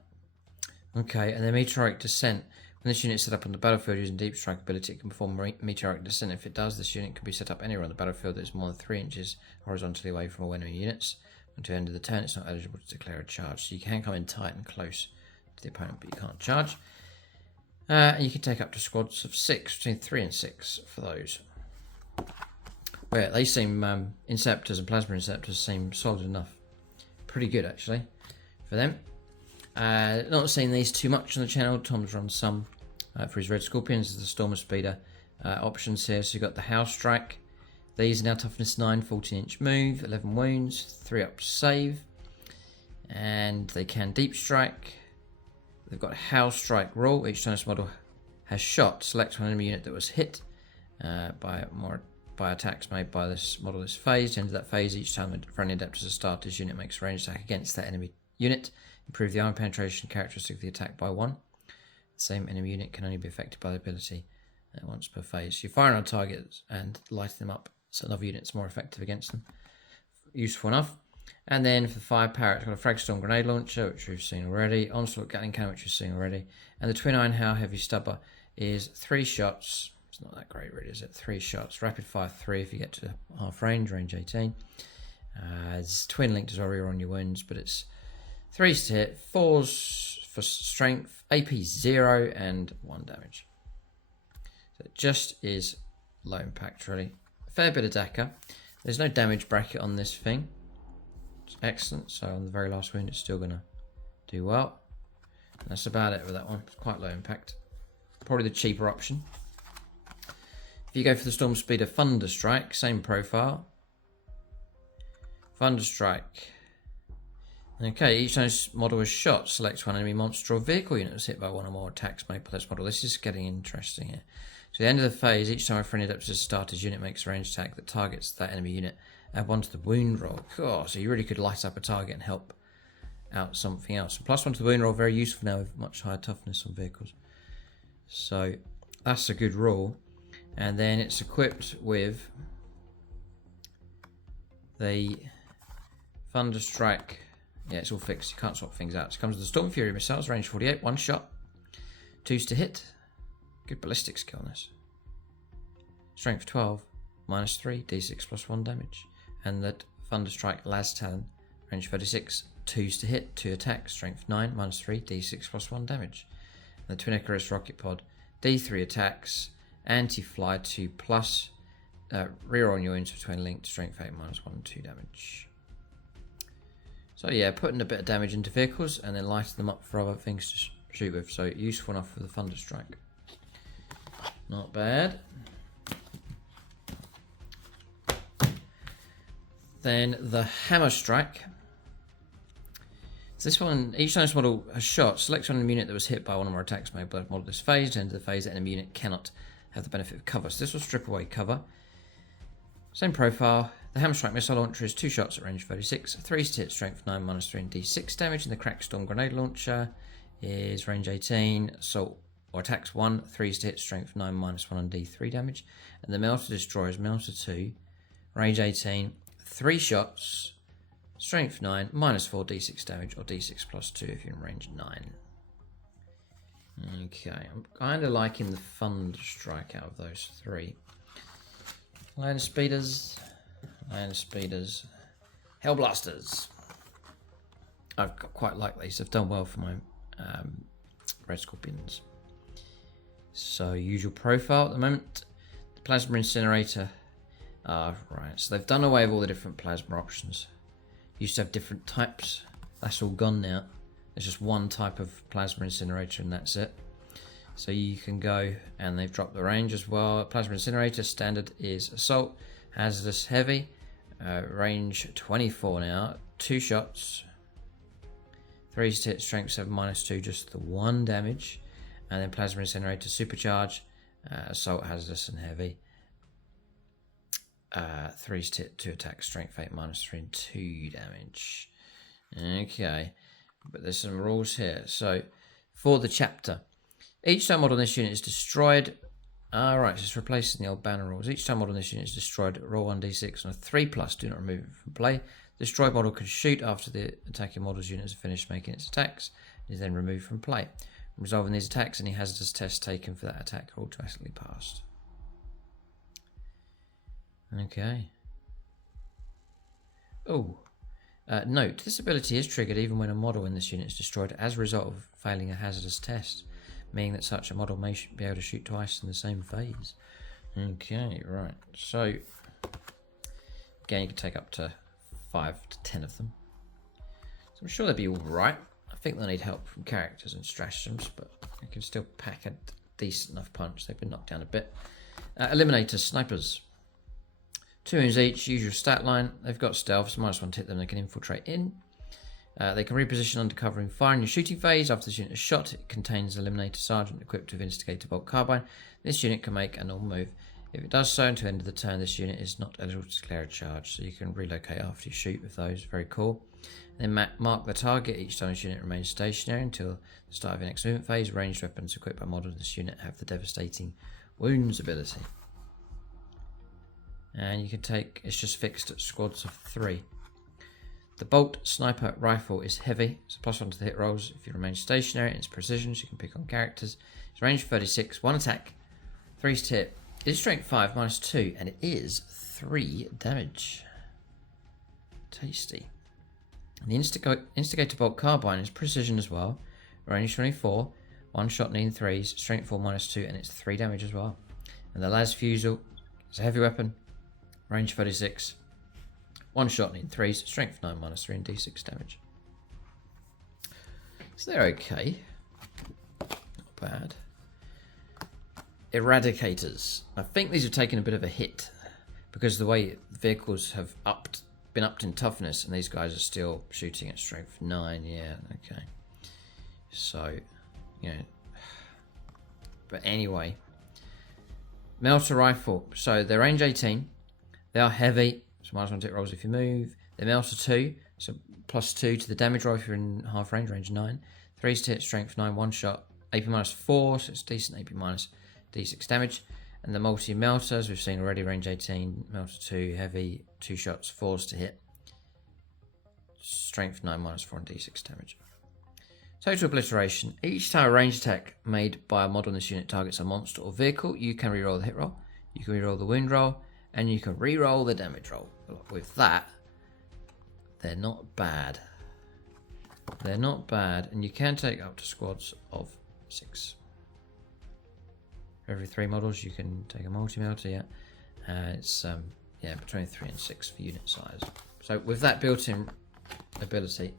Okay, and the meteoric descent. When this unit is set up on the battlefield using deep strike ability, it can perform meteoric descent. If it does, this unit can be set up anywhere on the battlefield that is more than 3 inches horizontally away from all enemy units. Until the end of the turn, it's not eligible to declare a charge. So you can come in tight and close to the opponent, but you can't charge. And you can take up to squads of 6, between 3 and 6 for those. Well, yeah, they seem, Inceptors and Plasma Inceptors seem solid enough. Pretty good, actually, for them. Not seeing these too much on the channel. Tom's run some for his Red Scorpions. The Stormer Speeder options here. So you've got the House Strike. These are now toughness 9, 14-inch move, 11 wounds, 3 up save. And they can deep strike. They've got House Strike rule. Each time this model has shot, select one enemy unit that was hit by attacks made by this model this phase. Into that phase, each time a friendly Adeptus has started, this unit makes a ranged attack against that enemy unit. Improve the armor penetration characteristic of the attack by 1. The same enemy unit can only be affected by the ability once per phase. You fire on targets and light them up so another unit's more effective against them. Useful enough. And then for firepower, it's got a Fragstorm grenade launcher, which we've seen already. Onslaught Gatling cannon, which we've seen already. And the Twin Iron Howe heavy stubber is 3 shots. It's not that great, really, is it? 3 shots. Rapid fire 3 if you get to half range, range 18. It's twin linked as well, rear on your wounds, but it's 3s to hit, 4s for strength, AP 0, and 1 damage. So it just is low impact, really. A fair bit of DACA. There's no damage bracket on this thing. It's excellent, so on the very last wound it's still going to do well. And that's about it with that one. It's quite low impact. Probably the cheaper option. If you go for the Storm Speeder Thunderstrike, same profile. Thunderstrike. Okay, each time this model is shot, select one enemy monster or vehicle unit that's hit by one or more attacks made by this model. This is getting interesting here. So at the end of the phase, each time a friendly Adeptus starter's unit makes a ranged attack that targets that enemy unit, add 1 to the wound roll. Oh, so you really could light up a target and help out something else. And +1 to the wound roll, very useful now with much higher toughness on vehicles. So that's a good rule. And then it's equipped with the Thunderstrike. Yeah, it's all fixed. You can't swap things out. So it comes with the Storm Fury missiles, range 48, 1 shot, 2s to hit. Good ballistic skill on this. Strength 12, -3, d6 plus 1 damage. And that Thunderstrike Las Talon, range 36, 2s to hit, 2 attacks, strength 9, -3, d6 plus 1 damage. And the Twin Icarus rocket pod, d3 attacks, anti-fly 2 plus, rear on your wounds for twin linked, strength 8, -1, 2 damage. So yeah, putting a bit of damage into vehicles and then lighting them up for other things to shoot with. So useful enough for the Thunderstrike. Not bad. Then the Hammer Strike. So this one, each time this model has shot, select one enemy unit that was hit by one or more attacks made by the model this phase. At the end of the phase, the enemy unit cannot have the benefit of cover. So this will strip away cover. Same profile. The Hammer Strike missile launcher is 2 shots at range 36, 3s to hit, strength 9, -3 and d6 damage. And the Crackstorm grenade launcher is range 18, assault or attacks 1, 3s to hit, strength 9, -1 and d3 damage. And the Melter Destroyer is Melter 2, range 18, 3 shots, strength 9, -4 d6 damage or d6 plus 2 if you're in range 9. Okay, I'm kind of liking the Thunderstrike out of those 3. Land Speeders, Hellblasters. I've quite like these. They've done well for my Red Scorpions. So usual profile at the moment. The Plasma Incinerator. Right, so they've done away with all the different plasma options. Used to have different types. That's all gone now. There's just one type of Plasma Incinerator and that's it. So you can go, and they've dropped the range as well. Plasma Incinerator standard is Assault, Hazardous Heavy, range 24 now, 2 shots, 3s to hit, strength 7, -2, just the 1 damage. And then Plasma Incinerator Supercharge, Assault, Hazardous and Heavy, 3s to hit, 2 attacks, strength 8, -3 and 2 damage. Okay, but there's some rules here. So for the chapter, each time model on this unit is destroyed. Right, just replacing the old banner rules. Each time model on this unit is destroyed, roll 1d6 on a 3+, do not remove it from play. The destroyed model can shoot after the attacking model's unit has finished making its attacks. It is then removed from play. Resolving these attacks, any hazardous tests taken for that attack are automatically passed. Okay. Oh. Note, this ability is triggered even when a model in this unit is destroyed as a result of failing a hazardous test, meaning that such a model may be able to shoot twice in the same phase. Okay, right. So, again, you can take up to 5 to 10 of them. So I'm sure they'll be alright. I think they'll need help from characters and stratagems, but they can still pack a decent enough punch. They've been knocked down a bit. Eliminators, Snipers. 2 wounds each, usual stat line. They've got stealth, so -1 to hit them, they can infiltrate in. They can reposition under cover and fire in your shooting phase. After this unit is shot, it contains Eliminator Sergeant equipped with Instigator Bolt Carbine. This unit can make a normal move. If it does so until the end of the turn, this unit is not eligible to declare a charge, so you can relocate after you shoot with those. Very cool. Then mark the target. Each time this unit remains stationary until the start of your next movement phase. Ranged weapons equipped by models in this unit have the Devastating Wounds ability. And you can take, it's just fixed at squads of 3. The bolt sniper rifle is heavy. It's a +1 to the hit rolls. If you remain stationary, it's precision, so you can pick on characters. It's range 36, 1 attack, 3 to hit. It is strength 5, -2, and it is 3 damage. Tasty. And the Instigator Bolt Carbine is precision as well. Range 24, 1 shot needing 3s, strength 4, -2, and it's 3 damage as well. And the Las Fusel is a heavy weapon. Range 36, 1 shot needing 3s, strength 9, -3, and d6 damage. So they're okay. Not bad. Eradicators. I think these have taken a bit of a hit because the way vehicles have been upped in toughness, and these guys are still shooting at strength 9. Yeah, okay. So, you know. But anyway. Melter Rifle. So they're range 18. They are heavy. So -1 to hit rolls if you move. They're Melter 2. So +2 to the damage roll if you're in half range, range 9. 3s to hit, strength 9, 1 shot. AP -4, so it's decent AP -d6 damage. And the multi-melters, we've seen already, range 18, melter 2, heavy, 2 shots, 4s to hit. Strength 9, -4, and d6 damage. Total Obliteration. Each time a ranged attack made by a model in this unit targets a monster or vehicle, you can reroll the hit roll, you can reroll the wound roll, and you can reroll the damage roll. With that, they're not bad. They're not bad, and you can take up to squads of 6. For every 3 models, you can take a multi-melter, yeah. It's between 3 and 6 for unit size. So with that built-in ability,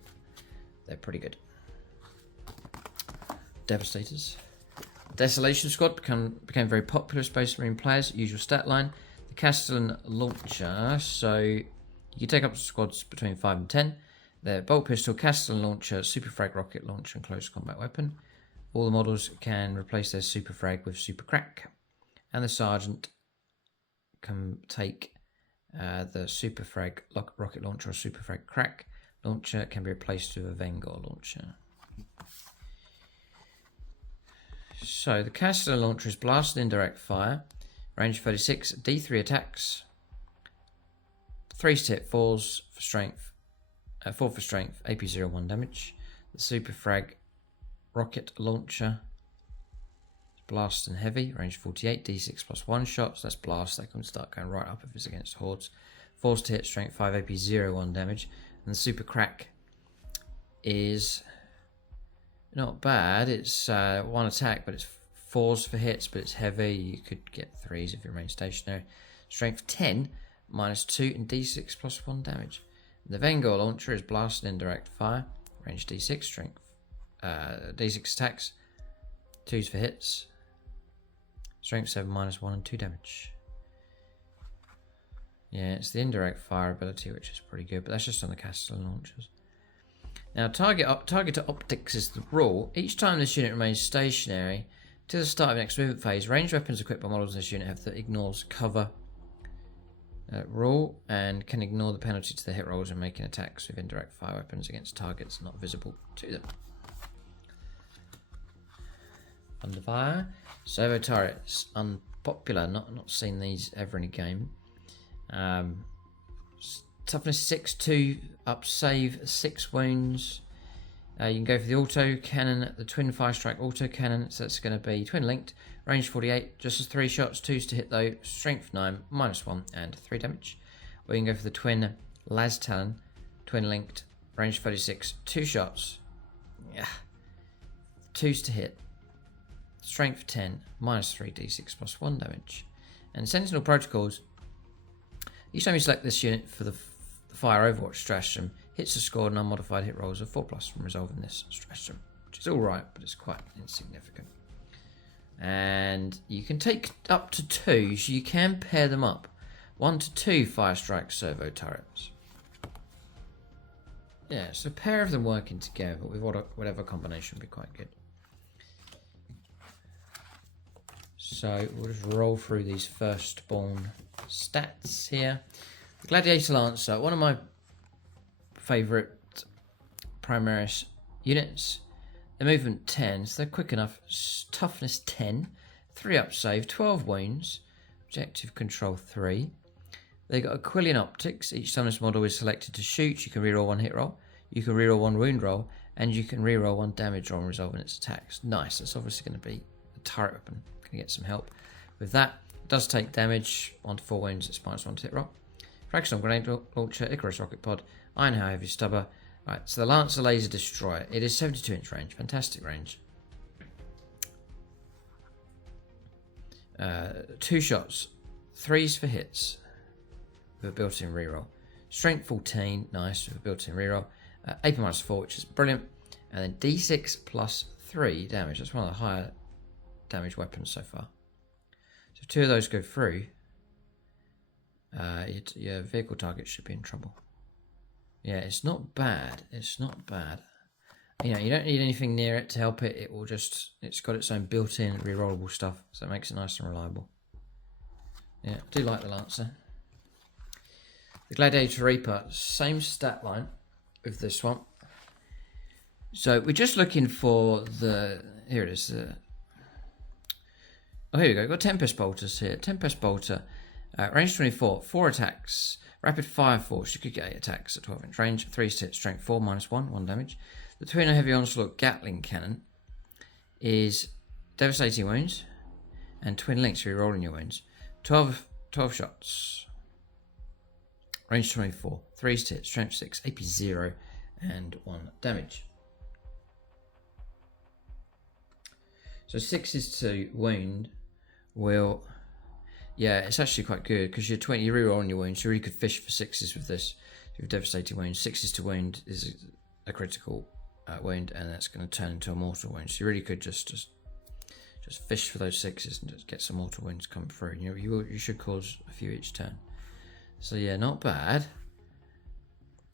they're pretty good. Devastators. Desolation Squad became very popular with Space Marine players. Usual stat line. The Castellan Launcher. So you can take up to squads between 5 and 10. They're Bolt Pistol, Castellan Launcher, Super Frag Rocket Launcher, and Close Combat Weapon. All the models can replace their Super Frag with Super Crack. And the Sergeant can take the Super Frag Rocket Launcher or Super Frag Crack Launcher. Can be replaced with a Vengor Launcher. So the Castellan Launcher is blasted indirect fire, range 36, D3 attacks, 3 to hit, 4s for strength, 4 for strength, AP 0, 1 damage. The Super Frag Rocket Launcher is blast and heavy, range 48, D6 plus 1 shots. That's blast. That can start going right up if it's against hordes. 4s to hit, strength 5, AP 0, 1 damage. And the Super Crack is not bad. It's 1 attack, but it's 4s for hits, but it's heavy. You could get 3s if you remain stationary. Strength 10, -2, and d6 plus 1 damage. The Vengor Launcher is blasted indirect fire, range d6, strength d6 attacks, 2s for hits, strength 7, -1, and 2 damage. Yeah, it's the indirect fire ability, which is pretty good, but that's just on the Castellan Launchers. Now, target to optics is the rule. Each time this unit remains stationary to the start of the next movement phase, ranged weapons equipped by models in this unit have the ignores cover rule and can ignore the penalty to the hit rolls when making attacks with indirect fire weapons against targets not visible to them. Under fire, servo turrets, unpopular. Not seen these ever in a game. Toughness 6, 2 up save, 6 wounds. You can go for the auto cannon, the twin fire strike auto cannon. So that's going to be twin linked, range 48, just as 3 shots, 2s to hit though, strength 9, -1, and 3 damage. Or you can go for the twin las talon, twin linked, range 36, 2 shots, 2s to hit, strength 10, -3, d6 plus 1 damage. And Sentinel protocols. Each time you select this unit for the Fire Overwatch stratagem, hits are scored and unmodified hit rolls of 4+ from resolving this stratagem, which is alright, but it's quite insignificant. And you can take up to 2, so you can pair them up. 1 to 2 Fire Strike servo turrets. Yeah, so a pair of them working together with whatever combination would be quite good. So we'll just roll through these firstborn stats here. The Gladiator Lancer, one of my favourite Primaris units. The movement 10, so they're quick enough. Toughness 10, 3 up save, 12 wounds, objective control 3. They've got Aquilian optics. Each time this model is selected to shoot, you can reroll 1 hit roll, you can reroll 1 wound roll, and you can reroll 1 damage roll and resolving its attacks. Nice. That's obviously going to be a turret weapon. Going to get some help with that. It does take damage. 1 to 4 wounds. It's -1 to hit roll. Fragstone Grenade Launcher, Icarus Rocket Pod, Iron How Heavy Stubber. Right, so the Lancer Laser Destroyer. It is 72-inch range. Fantastic range. 2 shots. 3s for hits. With a built-in reroll. Strength 14. Nice. With a built-in reroll. AP -4, which is brilliant. And then D6 +3 damage. That's one of the higher damage weapons so far. So if 2 of those go through, your vehicle target should be in trouble. Yeah, it's not bad. It's not bad. You know, you don't need anything near it to help it. It will just, it's got its own built-in rerollable stuff, so it makes it nice and reliable. Yeah, I do like the Lancer. The Gladiator Reaper, same stat line with this one. So we're just looking for the, here it is. Oh, here we go. We've got Tempest Bolters here. Tempest Bolter, range 24, 4 attacks, rapid fire force. You could get 8 attacks at 12-inch range, 3 hit, strength 4, -1, 1 damage. The Twin Heavy Onslaught Gatling Cannon is devastating wounds and twin links for rolling your wounds. 12 shots. Range 24, 3 hit, strength 6, AP 0, and 1 damage. So 6s to wound will, yeah, it's actually quite good because you're rerolling your wounds. You really could fish for 6s with this. If you have devastating wounds, 6s to wound is a critical wound, and that's going to turn into a mortal wound. So you really could just fish for those 6s and just get some mortal wounds come through. You should cause a few each turn. So yeah, not bad.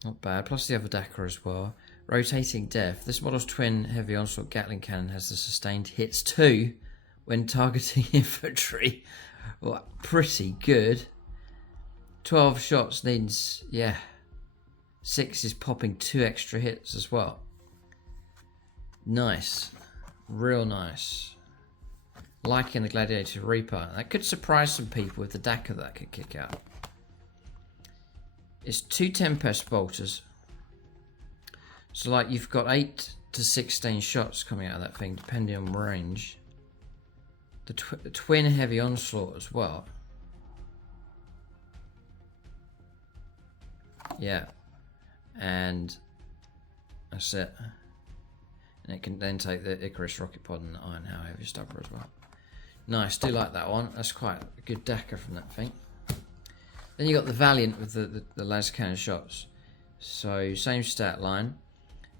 Not bad. Plus the other Dakar as well. Rotating Death. This model's Twin Heavy Onslaught Gatling Cannon has the sustained hits 2 when targeting infantry. Well, pretty good. 12 shots needs, yeah. 6 is popping 2 extra hits as well. Nice. Real nice. Liking the Gladiator Reaper. That could surprise some people with the Dakar that could kick out. It's 2 Tempest Bolters. So like you've got 8 to 16 shots coming out of that thing, depending on range. The Twin Heavy Onslaught as well. Yeah. And that's it. And it can then take the Icarus Rocket Pod and the Iron How Heavy Stubber as well. Nice, do like that one. That's quite a good Dakar from that thing. Then you got the Valiant with the laser cannon shots. So same stat line.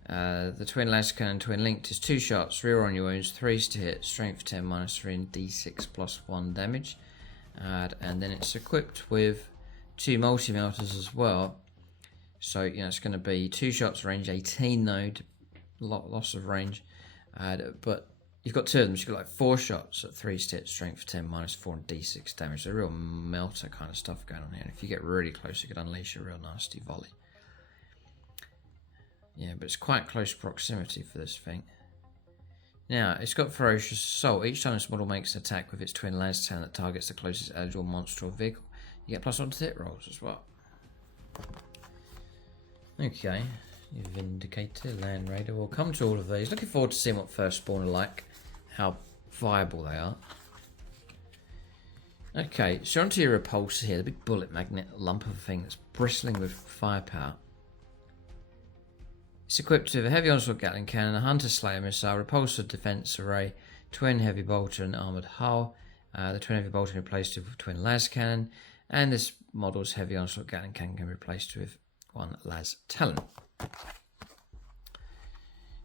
The twin laser cannon twin linked is 2 shots, rear on your wounds, 3s to hit, strength 10 -3 and D6 +1 damage. And then it's equipped with 2 multi melters as well. So you know it's going to be 2 shots, range 18 though, loss of range. But you've got 2 of them. So you've got like 4 shots at 3s to hit, strength 10 -4 and D6 damage. So real melter kind of stuff going on here. And if you get really close, you could unleash a real nasty volley. Yeah, but it's quite close proximity for this thing. Now, it's got Ferocious Assault. Each time this model makes an attack with its twin laser cannon that targets the closest eligible monster or vehicle, you get +1 to hit rolls as well. Okay, Vindicator, Land Raider. We'll come to all of these. Looking forward to seeing what First Spawn are like, how viable they are. Okay, so onto your repulsor here, the big bullet magnet lump of a thing that's bristling with firepower. It's equipped with a heavy onslaught Gatling cannon, a hunter slayer missile, repulsor defense array, twin heavy bolter and armored hull. The twin heavy bolter replaced with a twin las cannon, and this model's heavy onslaught Gatling cannon can be replaced with 1 las talon.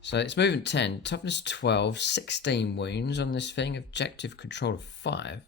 So it's movement 10, toughness 12, 16 wounds on this thing, objective control of 5.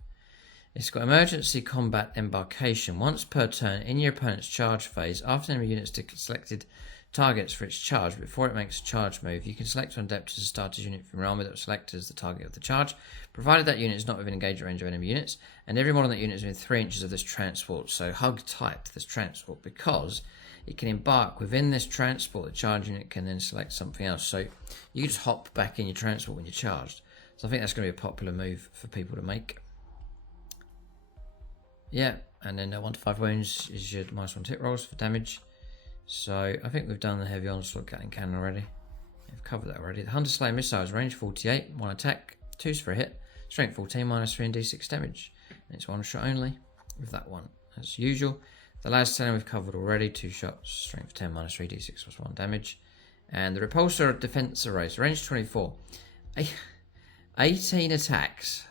It's got emergency combat embarkation. Once per turn in your opponent's charge phase, after enemy units selected targets for its charge, before it makes a charge move, you can select one adept as a starter's unit from your army that was selected as the target of the charge, provided that unit is not within engagement range of enemy units, and every model in that unit is within 3 inches of this transport. So hug tight to this transport, because it can embark within this transport. The charge unit can then select something else. So you can just hop back in your transport when you're charged. So I think that's going to be a popular move for people to make. Yeah, and then 1 to 5 wounds is your -1 hit rolls for damage. So I think we've done the heavy onslaught Gatling cannon already. We've covered that already. The Hunter Slayer missiles, range 48, 1 attack, 2's for a hit, strength 14, -3 and d6 damage. And it's 1 shot only with that one, as usual. The last 10 we've covered already, 2 shots, strength 10, -3 d6 +1 damage. And the Repulsor defense array, so range 24. 18 attacks.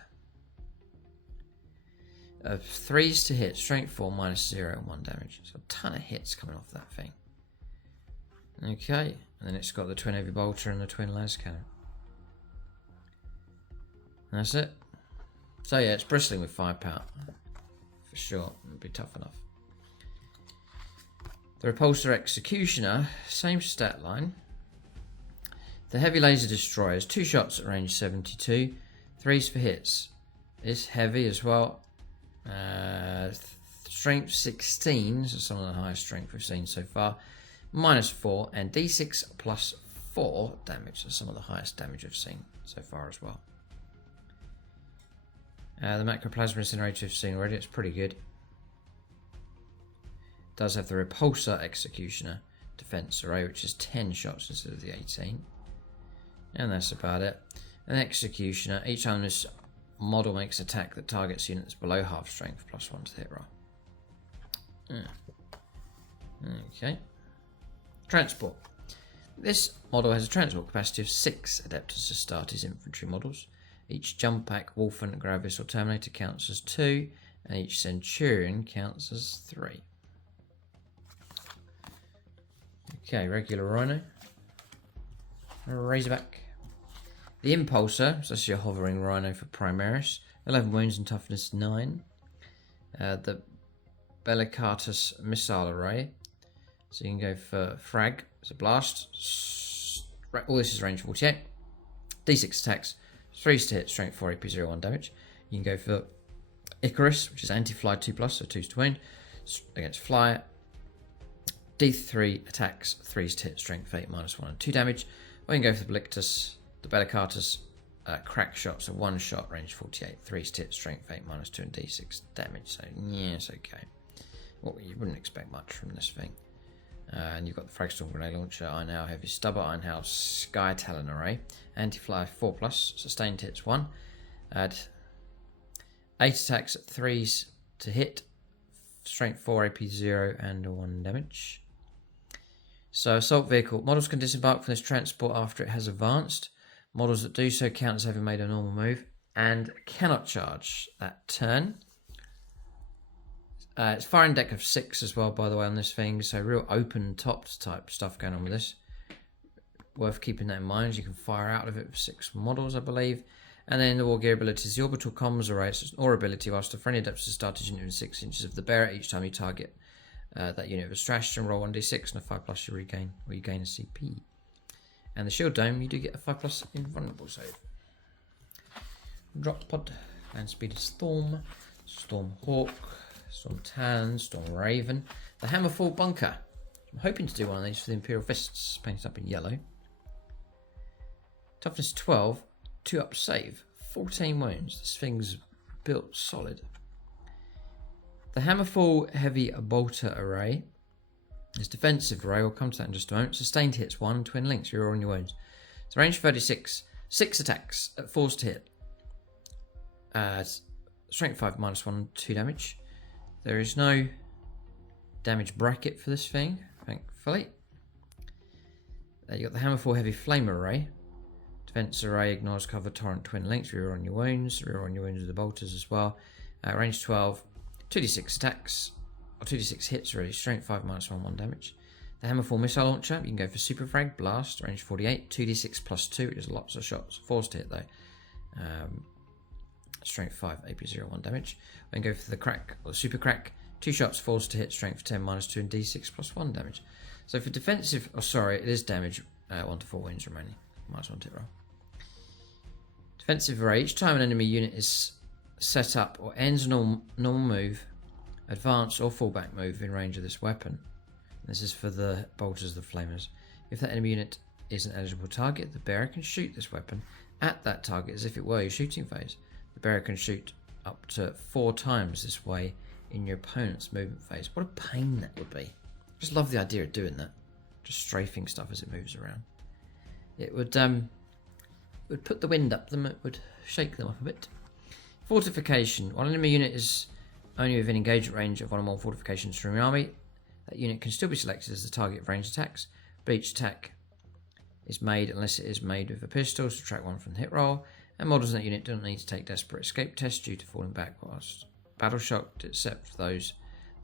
3's to hit, strength 4, -0 and 1 damage. So a ton of hits coming off that thing. Okay, and then it's got the twin heavy bolter and the twin las cannon. And that's it. So yeah, it's bristling with firepower. For sure, it'll be tough enough. The Repulsor Executioner, same stat line. The Heavy Laser Destroyers, 2 shots at range 72, 3's for hits. It's heavy as well. Strength 16, so some of the highest strength we've seen so far. -4 and d6 +4 damage, so some of the highest damage we've seen so far as well. The Macroplasma Incinerator we've seen already, it's pretty good. It does have the Repulsor Executioner defense array, which is 10 shots instead of the 18. And that's about it. An Executioner, each time this model makes an attack that targets units below half strength, +1 to the hit roll. Okay. Transport. This model has a transport capacity of 6 Adeptus Astartes infantry models. Each Jump Pack, Wolfen, Gravis or Terminator counts as 2, and each Centurion counts as 3. Okay, regular Rhino. Razorback. The Impulsor, so that's your hovering Rhino for Primaris. 11 wounds and toughness 9. The Bellicatus Missile Array. So you can go for Frag, it's a blast. All this is range 48. D6 attacks, 3's to hit, strength 4, AP 0, 1 damage. You can go for Icarus, which is anti-fly 2+, so 2's to wound. Against fly. D3 attacks, 3's to hit, strength 8, -1 and 2 damage. Or you can go for the Bellicatus crack shot, so 1 shot, range 48, 3's to hit, strength 8, -2 and d6 damage. So yeah, it's okay. Well, you wouldn't expect much from this thing. And you've got the Fragstorm Grenade Launcher, Iron Owl Heavy Stubber, Iron House Sky Talon Array, Anti-Fly 4+, Sustained Hits 1. Add 8 attacks at 3's to hit, Strength 4, AP 0 and 1 damage. So Assault Vehicle. Models can disembark from this transport after it has advanced. Models that do so count as having made a normal move and cannot charge that turn. It's firing deck of 6 as well, by the way, on this thing, so real open topped type stuff going on with this. Worth keeping that in mind. You can fire out of it with 6 models, I believe. And then the war gear abilities, the Orbital Comms Array, so it's an aura ability whilst a friendly Adeptus Astartes unit within 6 inches of the bearer. Each time you target that unit with a stratagem, roll 1d6 and a 5+ you regain, or you gain a CP. And the Shield Dome, you do get a 5+ invulnerable save. Drop Pod, Land Speed of Storm, Storm Hawk, Storm Talon, Storm Raven. The Hammerfall Bunker. I'm hoping to do one of these for the Imperial Fists, painted up in yellow. Toughness 12, 2-up save, 14 wounds. This thing's built solid. The Hammerfall Heavy Bolter Array. This defensive array, we'll come to that in just a moment. Sustained hits 1, twin links, you're on your wounds. It's range 36, 6 attacks at 4's to hit. Strength 5, -1, 2 damage. There is no damage bracket for this thing, thankfully. You got the Hammerfall Heavy Flame Array. Defense array, ignores cover, torrent, twin links, rear on your wounds with the bolters as well. Range 12, 2d6 attacks, or 2d6 hits really, strength 5, -1, 1 damage. The Hammerfall Missile Launcher, you can go for Super Frag, Blast, range 48, 2d6 +2, which is lots of shots, 4's to hit though. Strength 5, AP 0, 1 damage. Then go for the Crack, or the Super Crack, 2 shots, 4's to hit, strength 10, -2 and d6 +1 damage. So for defensive, it is damage, 1 to 4 wounds remaining, -1 to hit roll. Defensive array, each time an enemy unit is set up or ends a normal move, advance or fallback move in range of this weapon. This is for the bolters, the flamers. If that enemy unit is an eligible target, the bearer can shoot this weapon at that target as if it were your shooting phase. The bearer can shoot up to 4 times this way in your opponent's movement phase. What a pain that would be. Just love the idea of doing that. Just strafing stuff as it moves around. It would put the wind up them, it would shake them up a bit. Fortification. While an enemy unit is only within engagement range of one or more fortifications from your army, that unit can still be selected as the target of ranged attacks. But each attack is made unless it is made with a pistol, subtract 1 from the hit roll, and models in that unit don't need to take desperate escape tests due to falling back whilst battle shocked, except for those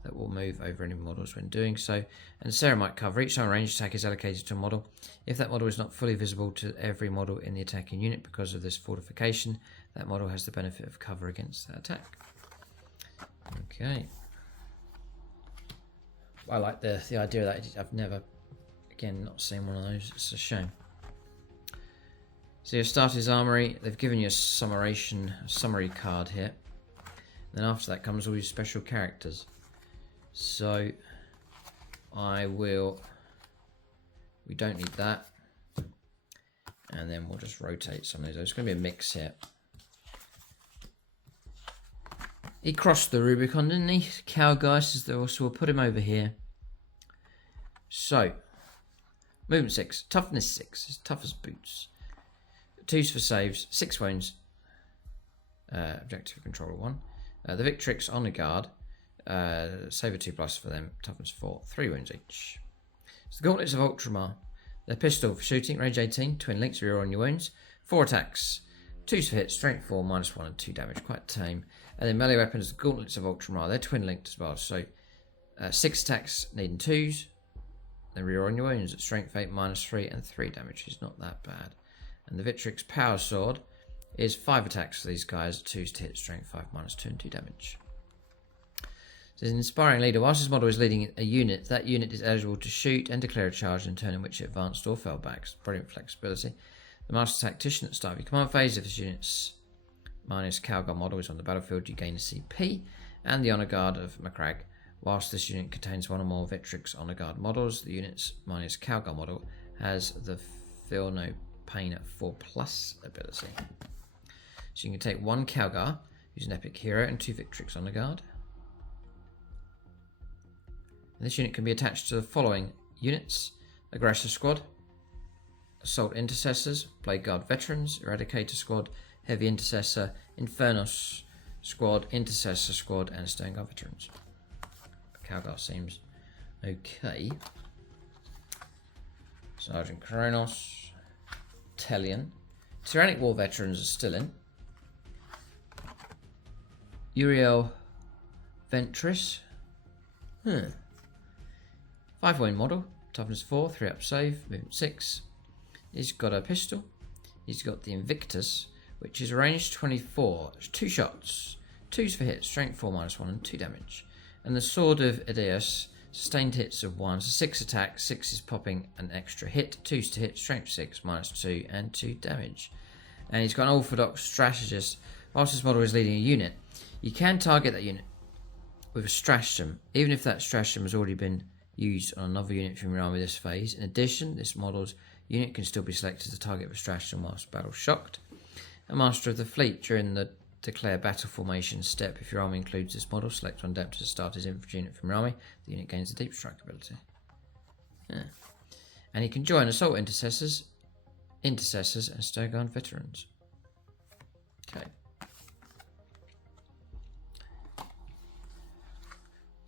that will move over enemy models when doing so. And Sarah might cover. Each time a ranged attack is allocated to a model, if that model is not fully visible to every model in the attacking unit because of this fortification, that model has the benefit of cover against that attack. Okay. I like the idea of that. I've never, again, not seen one of those. It's a shame. So you've started his armory. They've given you a summary card here. Then after that comes all your special characters. So we don't need that. And then we'll just rotate some of these. There's going to be a mix here. He crossed the Rubicon, didn't he? Cowgeist, so we'll put him over here. So, movement 6, toughness 6, as tough as boots. 2s for saves, 6 wounds. Objective controller 1. The Victrix on the guard. Save a 2+ for them, toughness 4, 3 wounds each. So the Gauntlets of Ultramar. The pistol for shooting, range 18, twin links, reroll on your wounds. 4 attacks, 2s for hit, strength 4, -1 and 2 damage, quite tame. And then melee weapons, the Gauntlets of Ultramar, they're twin linked as well. So 6 attacks, needing 2s. Then reroll on your wounds at strength 8, -3 and 3 damage. It's not that bad. And the Victrix Power Sword is 5 attacks for these guys, 2s to hit, strength 5, -2 and 2 damage. So as an inspiring leader, whilst this model is leading a unit, that unit is eligible to shoot and declare a charge in a turn in which it advanced or fell back. Brilliant flexibility. The Master Tactician at the start of your command phase, if this unit's minus Calgar model is on the battlefield, you gain a CP. And the Honor Guard of Macragge. Whilst this unit contains one or more Victrix Honor Guard models, the unit's minus Calgar model has the Feel No Pain at 4+ ability. So you can take 1 Calgar, who's an epic hero, and 2 Victrix Honor Guard. And this unit can be attached to the following units: Aggressor Squad, Assault Intercessors, Blade Guard Veterans, Eradicator Squad, Heavy Intercessor, Infernus Squad, Intercessor Squad, and Stone Guard Veterans. Calgar seems okay. Sergeant Kronos, Telian. Tyrannic War Veterans are still in. Uriel Ventris. 5 wound model, toughness 4, 3 up save, movement 6. He's got a pistol. He's got the Invictus, which is range 24. It's 2 shots, 2s for hit, strength 4, -1 and 2 damage. And the Sword of Idaeus, sustained hits of 1, so 6 attacks, 6 is popping an extra hit, 2s to hit, strength 6, -2 and 2 damage. And he's got an Orthodox Strategist. Whilst this model is leading a unit, you can target that unit with a stratagem, even if that stratagem has already been used on another unit from your army this phase. In addition, this model's unit can still be selected as a target of a stratagem whilst battle shocked. A Master of the Fleet, during the declare battle formation step, if your army includes this model, select one depth to start his infantry unit from your army. The unit gains the deep strike ability. And he can join Assault Intercessors, and Stone Guard Veterans. Okay.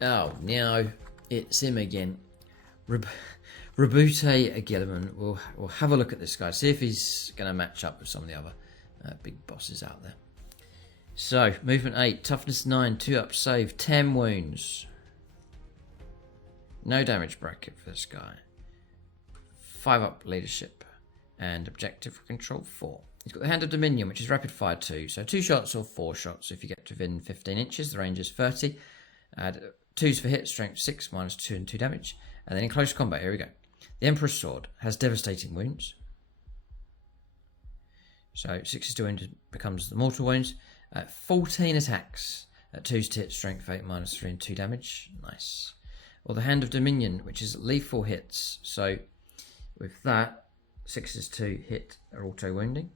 Oh, now it's him again. Rabute Agilman. We'll have a look at this guy, see if he's going to match up with some of the other big bosses out there. So, movement 8, toughness 9, 2 up save, 10 wounds. No damage bracket for this guy. 5 up leadership. And objective control 4. He's got the Hand of Dominion, which is rapid fire 2. So 2 shots or 4 shots. If you get to within 15 inches, the range is 30. Add 2s for hit, strength 6, -2 and 2 damage. And then in close combat, here we go. The Emperor's Sword has devastating wounds. So 6 is to wounded becomes the mortal wounds. 14 attacks at 2s to hit, strength 8, -3 and 2 damage. Nice. Or the Hand of Dominion, which is lethal hits. So with that, 6s to hit are auto wounding.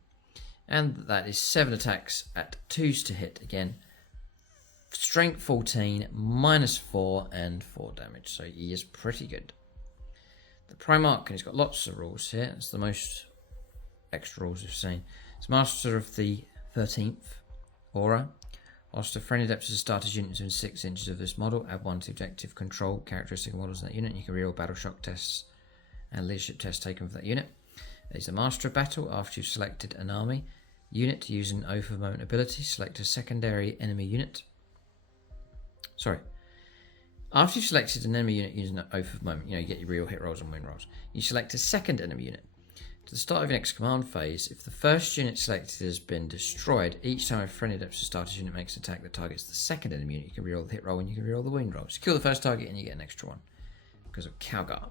And that is 7 attacks at 2s to hit again. Strength 14, -4 and 4 damage. So he is pretty good. The Primarch, and he's got lots of rules here. It's the most extra rules we've seen. It's Master of the 13th Aura. Whilst a friendly adeptus starters unit is within 6 inches of this model, add 1 to objective control characteristic models in that unit. You can reroll battle shock tests and leadership tests taken for that unit. He's the Master of Battle. After you've selected an army unit using Oath of Moment ability, select a secondary enemy unit. Sorry. After you've selected an enemy unit using an Oath of Moment, you get your real hit rolls and win rolls. You select a second enemy unit. To the start of your next command phase, if the first unit selected has been destroyed, each time a friendly adeptus starters unit makes an attack that targets the second enemy unit, you can reroll the hit roll and you can reroll the win roll. So kill the first target and you get an extra one because of Calgar.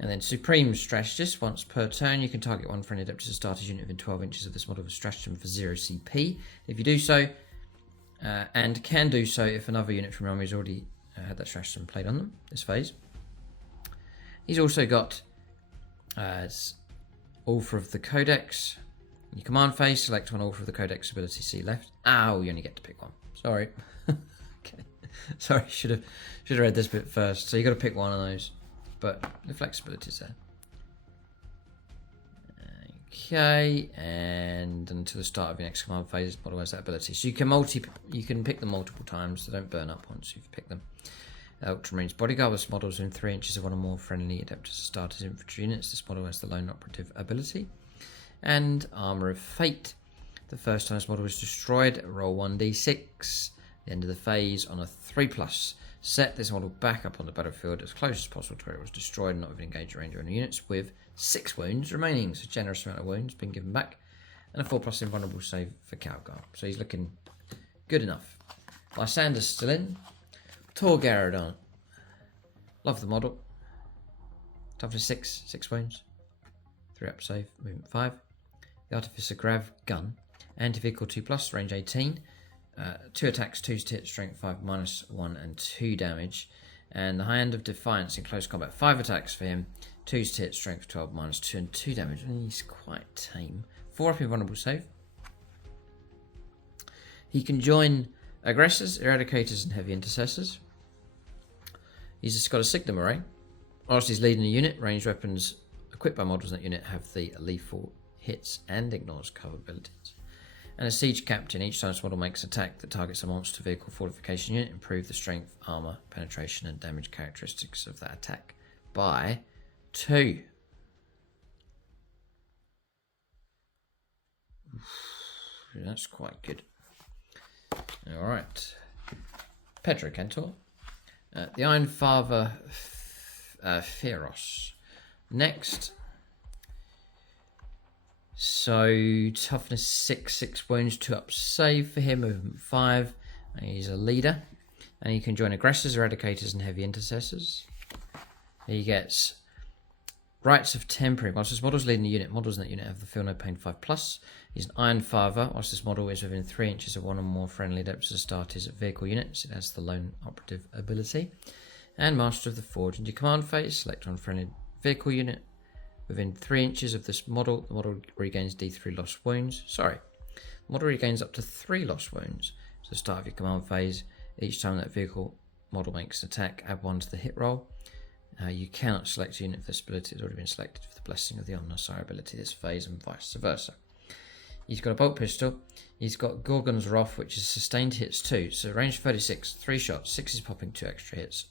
And then Supreme Strategist. Once per turn, you can target one friendly adeptus starters unit within 12 inches of this model with stratagem for 0 CP. If you do so, and can do so if another unit from your army has already had that stratagem played on them this phase. He's also got Author of the Codex. In your command phase, select one Author of the Codex ability, see left. Ow, you only get to pick one. Sorry. Okay. Sorry, should have read this bit first. So you got to pick one of those, but the flexibility is there. Okay, and until the start of your next command phase, model has that ability. So you can pick them multiple times, so don't burn up once you've picked them. Ultramarines Bodyguard. This model is within 3 inches of one or more friendly adeptus starters infantry units. This model has the lone operative ability. And Armour of Fate. The first time this model is destroyed, roll 1d6. The end of the phase on a 3+. Set this model back up on the battlefield as close as possible to where it was destroyed and not even engage a range or any units with 6 wounds remaining. So generous amount of wounds being given back. And a 4+ invulnerable save for Calgar. So he's looking good enough. Lysander's still in. Tor Garadon. Love the model. Toughness 6 wounds. 3 up save, movement 5. The Artificer Grav Gun. Anti-vehicle 2+, range 18. 2 attacks, 2 to hit, strength 5, -1 and 2 damage. And the Hand of Defiance in close combat, 5 attacks for him. 2 to hit, strength 12, -2 and 2 damage. And he's quite tame. 4 up invulnerable save. He can join Aggressors, Eradicators and Heavy Intercessors. He's just got a Signum array. Whilst he's leading a unit, ranged weapons equipped by models in that unit have the lethal hits and ignores cover abilities. And a Siege Captain. Each time this model makes an attack that targets a monster vehicle fortification unit, improve the strength, armor, penetration and damage characteristics of that attack by 2. That's quite good. Alright. Pedro Cantor. The Iron Father Fearos. Next. So, toughness 6 wounds, 2 up save for him, movement 5. And he's a leader. And he can join Aggressors, Eradicators and Heavy Intercessors. He gets Rights of Temporary. Whilst this model is leading a unit, models in that unit have the Feel No Pain 5+. He's an Iron Father. Whilst this model is within 3 inches of one or more friendly adeptus starters vehicle units, it has the lone operative ability. And Master of the Forge. In your command phase, select one friendly vehicle unit. Within 3 inches of this model, the model regains D3 lost wounds. Sorry. The model regains up to 3 lost wounds. So the start of your command phase, each time that vehicle model makes an attack, add 1 to the hit roll. You cannot select a unit if this ability has already been selected for the blessing of the Omnissiah ability this phase and vice versa. He's got a bolt pistol. He's got Gorgon's Wrath, which is sustained hits 2. So range 36, 3 shots, 6 is popping, 2 extra hits.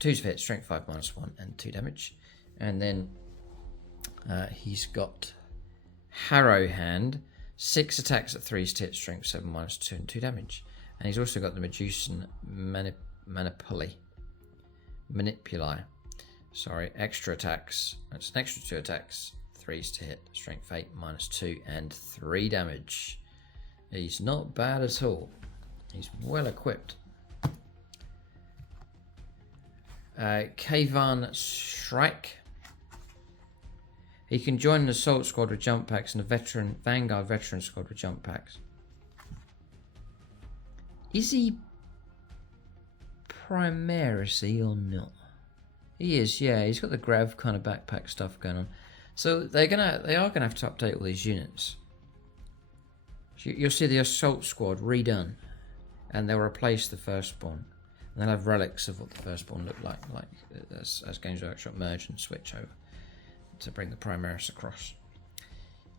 2's for hit, strength 5, -1 and 2 damage. And then he's got Harrow Hand, 6 attacks at 3's to hit, strength 7, -2 and 2 damage. And he's also got the Medusan Manipuli. Sorry, extra attacks. That's an extra 2 attacks, 3's to hit, strength 8, -2 and 3 damage. He's not bad at all. He's well equipped. Kavan Shrike. He can join an assault squad with jump packs and a Vanguard veteran squad with jump packs. Is he Primaris or not? He is, yeah. He's got the Grav kind of backpack stuff going on. So they are gonna have to update all these units. You'll see the assault squad redone, and they'll replace the firstborn. And they'll have relics of what the firstborn look like as Games Workshop merge and switch over to bring the Primaris across.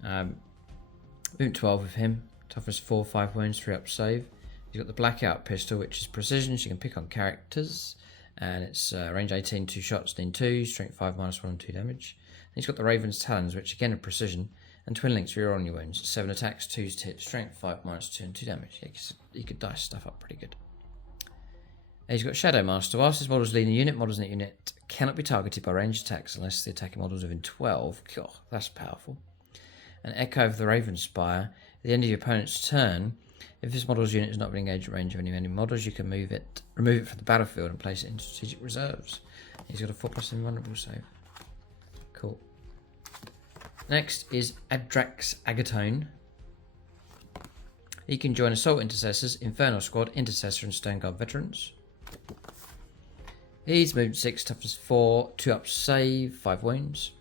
Movement 12 with him. Toughness 4, 5 wounds, 3 up save. He's got the Blackout pistol, which is precision, so you can pick on characters. And it's range 18, 2 shots, Din 2, strength 5, -1 and 2 damage. And he's got the Raven's Talons, which again are precision, and Twin Links for your on your wounds. 7 attacks, 2s to hit, strength 5, -2 and 2 damage. Yeah, you could dice stuff up pretty good. And he's got Shadow Master. Whilst his models lead a unit, models in that unit cannot be targeted by ranged attacks unless the attacking model is within 12. God, that's powerful. An Echo of the Raven Spire. At the end of your opponent's turn, if this model's unit has not been engaged at range of any enemy models, you can remove it from the battlefield and place it in strategic reserves. He's got a 4+ invulnerable save. Cool. Next is Adrax Agatone. He can join Assault Intercessors, Infernus Squad, Intercessor and Stoneguard veterans. He's moved 6, toughness 4, 2 up save, 5 wounds.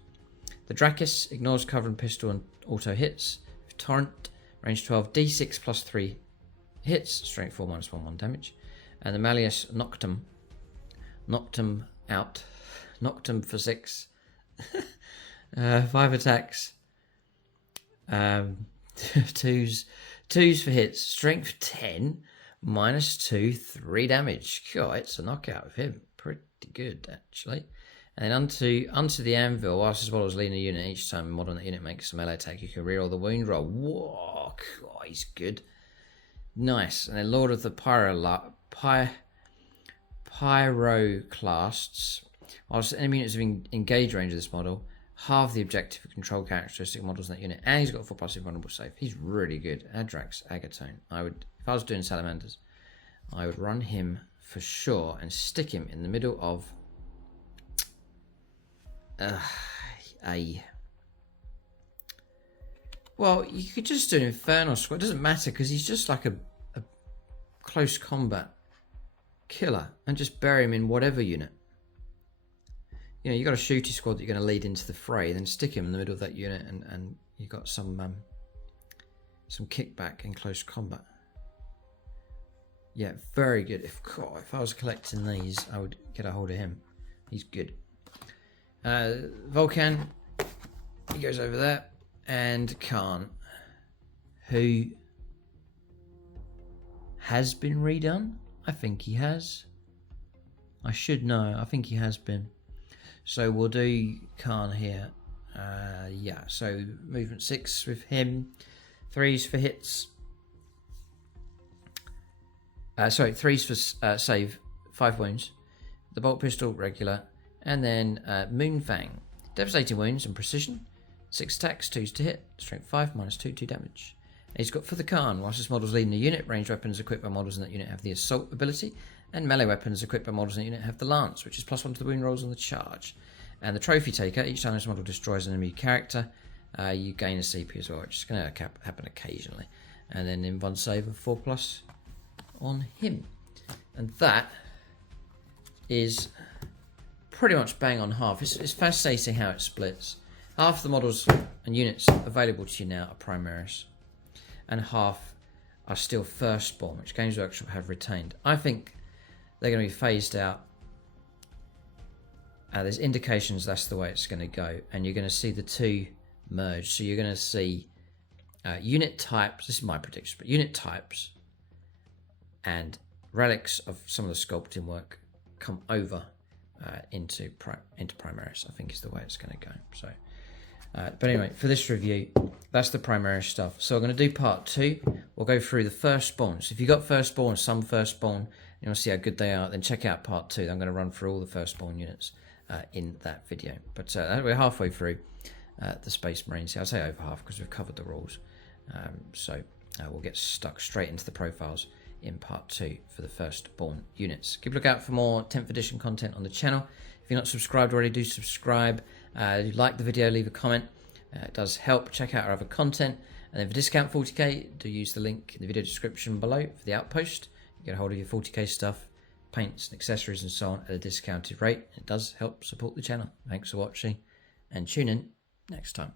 The Drakis ignores cover and pistol and auto hits. Torrent, range 12, D6 plus 3 hits, strength 4, -1, 1 damage. And the Malleus Noctum out. Noctum for 6. 5 attacks. 2s for hits, strength 10, -2, 3 damage. God, it's a knockout of him. Pretty good, actually. And then onto the anvil. Whilst his models lead a unit, each time a model in that unit makes a melee attack, you can reroll the wound roll. Whoa, God, he's good. Nice. And then Lord of the Pyroclasts. Whilst enemy units have engaged range of this model, half the objective and control characteristic models in that unit, and he's got a 4+ invulnerable save. He's really good. Adrax Agatone. If I was doing salamanders, I would run him for sure and stick him in the middle of well, you could just do an Infernus Squad. It doesn't matter because he's just like a close combat killer, and just bury him in whatever unit. You know, you got a shooty squad that you're going to lead into the fray, then stick him in the middle of that unit, and you got some kickback in close combat. Yeah, very good. If I was collecting these, I would get a hold of him. He's good. Volcan, he goes over there, and Khan, who has been redone. I think he has. I should know. I think he has been. So we'll do Khan here. Yeah, so movement 6 with him. 3s for hits. 3s for save. 5 wounds. The bolt pistol, regular. And then Moonfang. Devastating wounds and precision. 6 attacks, 2s to hit. Strength 5, -2, 2 damage. And he's got for the Khan. Whilst this model's leading a unit, ranged weapons equipped by models in that unit have the Assault ability. And melee weapons equipped by models in the unit have the Lance, which is +1 to the wound rolls on the charge. And the Trophy Taker, each time this model destroys an enemy character, you gain a CP as well, which is going to happen occasionally. And then Invuln save of 4+ on him. And that is pretty much bang on half. It's fascinating how it splits. Half the models and units available to you now are Primaris, and half are still Firstborn, which Games Workshop have retained. I think they're going to be phased out. There's indications that's the way it's going to go, and you're going to see the two merge. So you're going to see unit types, this is my prediction, but unit types and relics of some of the sculpting work come over into Primaris, I think is the way it's going to go. So, but anyway, for this review, that's the Primaris stuff. So I'm going to do part 2. We'll go through the Firstborn. So if you've got Firstborn, some Firstborn, you want to see how good they are, then check out part 2. I'm going to run through all the Firstborn units in that video. But we're halfway through the Space Marines. I'll say over half because we've covered the rules. So we'll get stuck straight into the profiles in part 2 for the Firstborn units. Keep a look out for more 10th edition content on the channel. If you're not subscribed already, do subscribe. If you like the video, leave a comment. It does help. Check out our other content. And then for discount 40k, do use the link in the video description below for the Outpost. You get a hold of your 40k stuff, paints and accessories and so on at a discounted rate. It does help support the channel. Thanks for watching and tune in next time.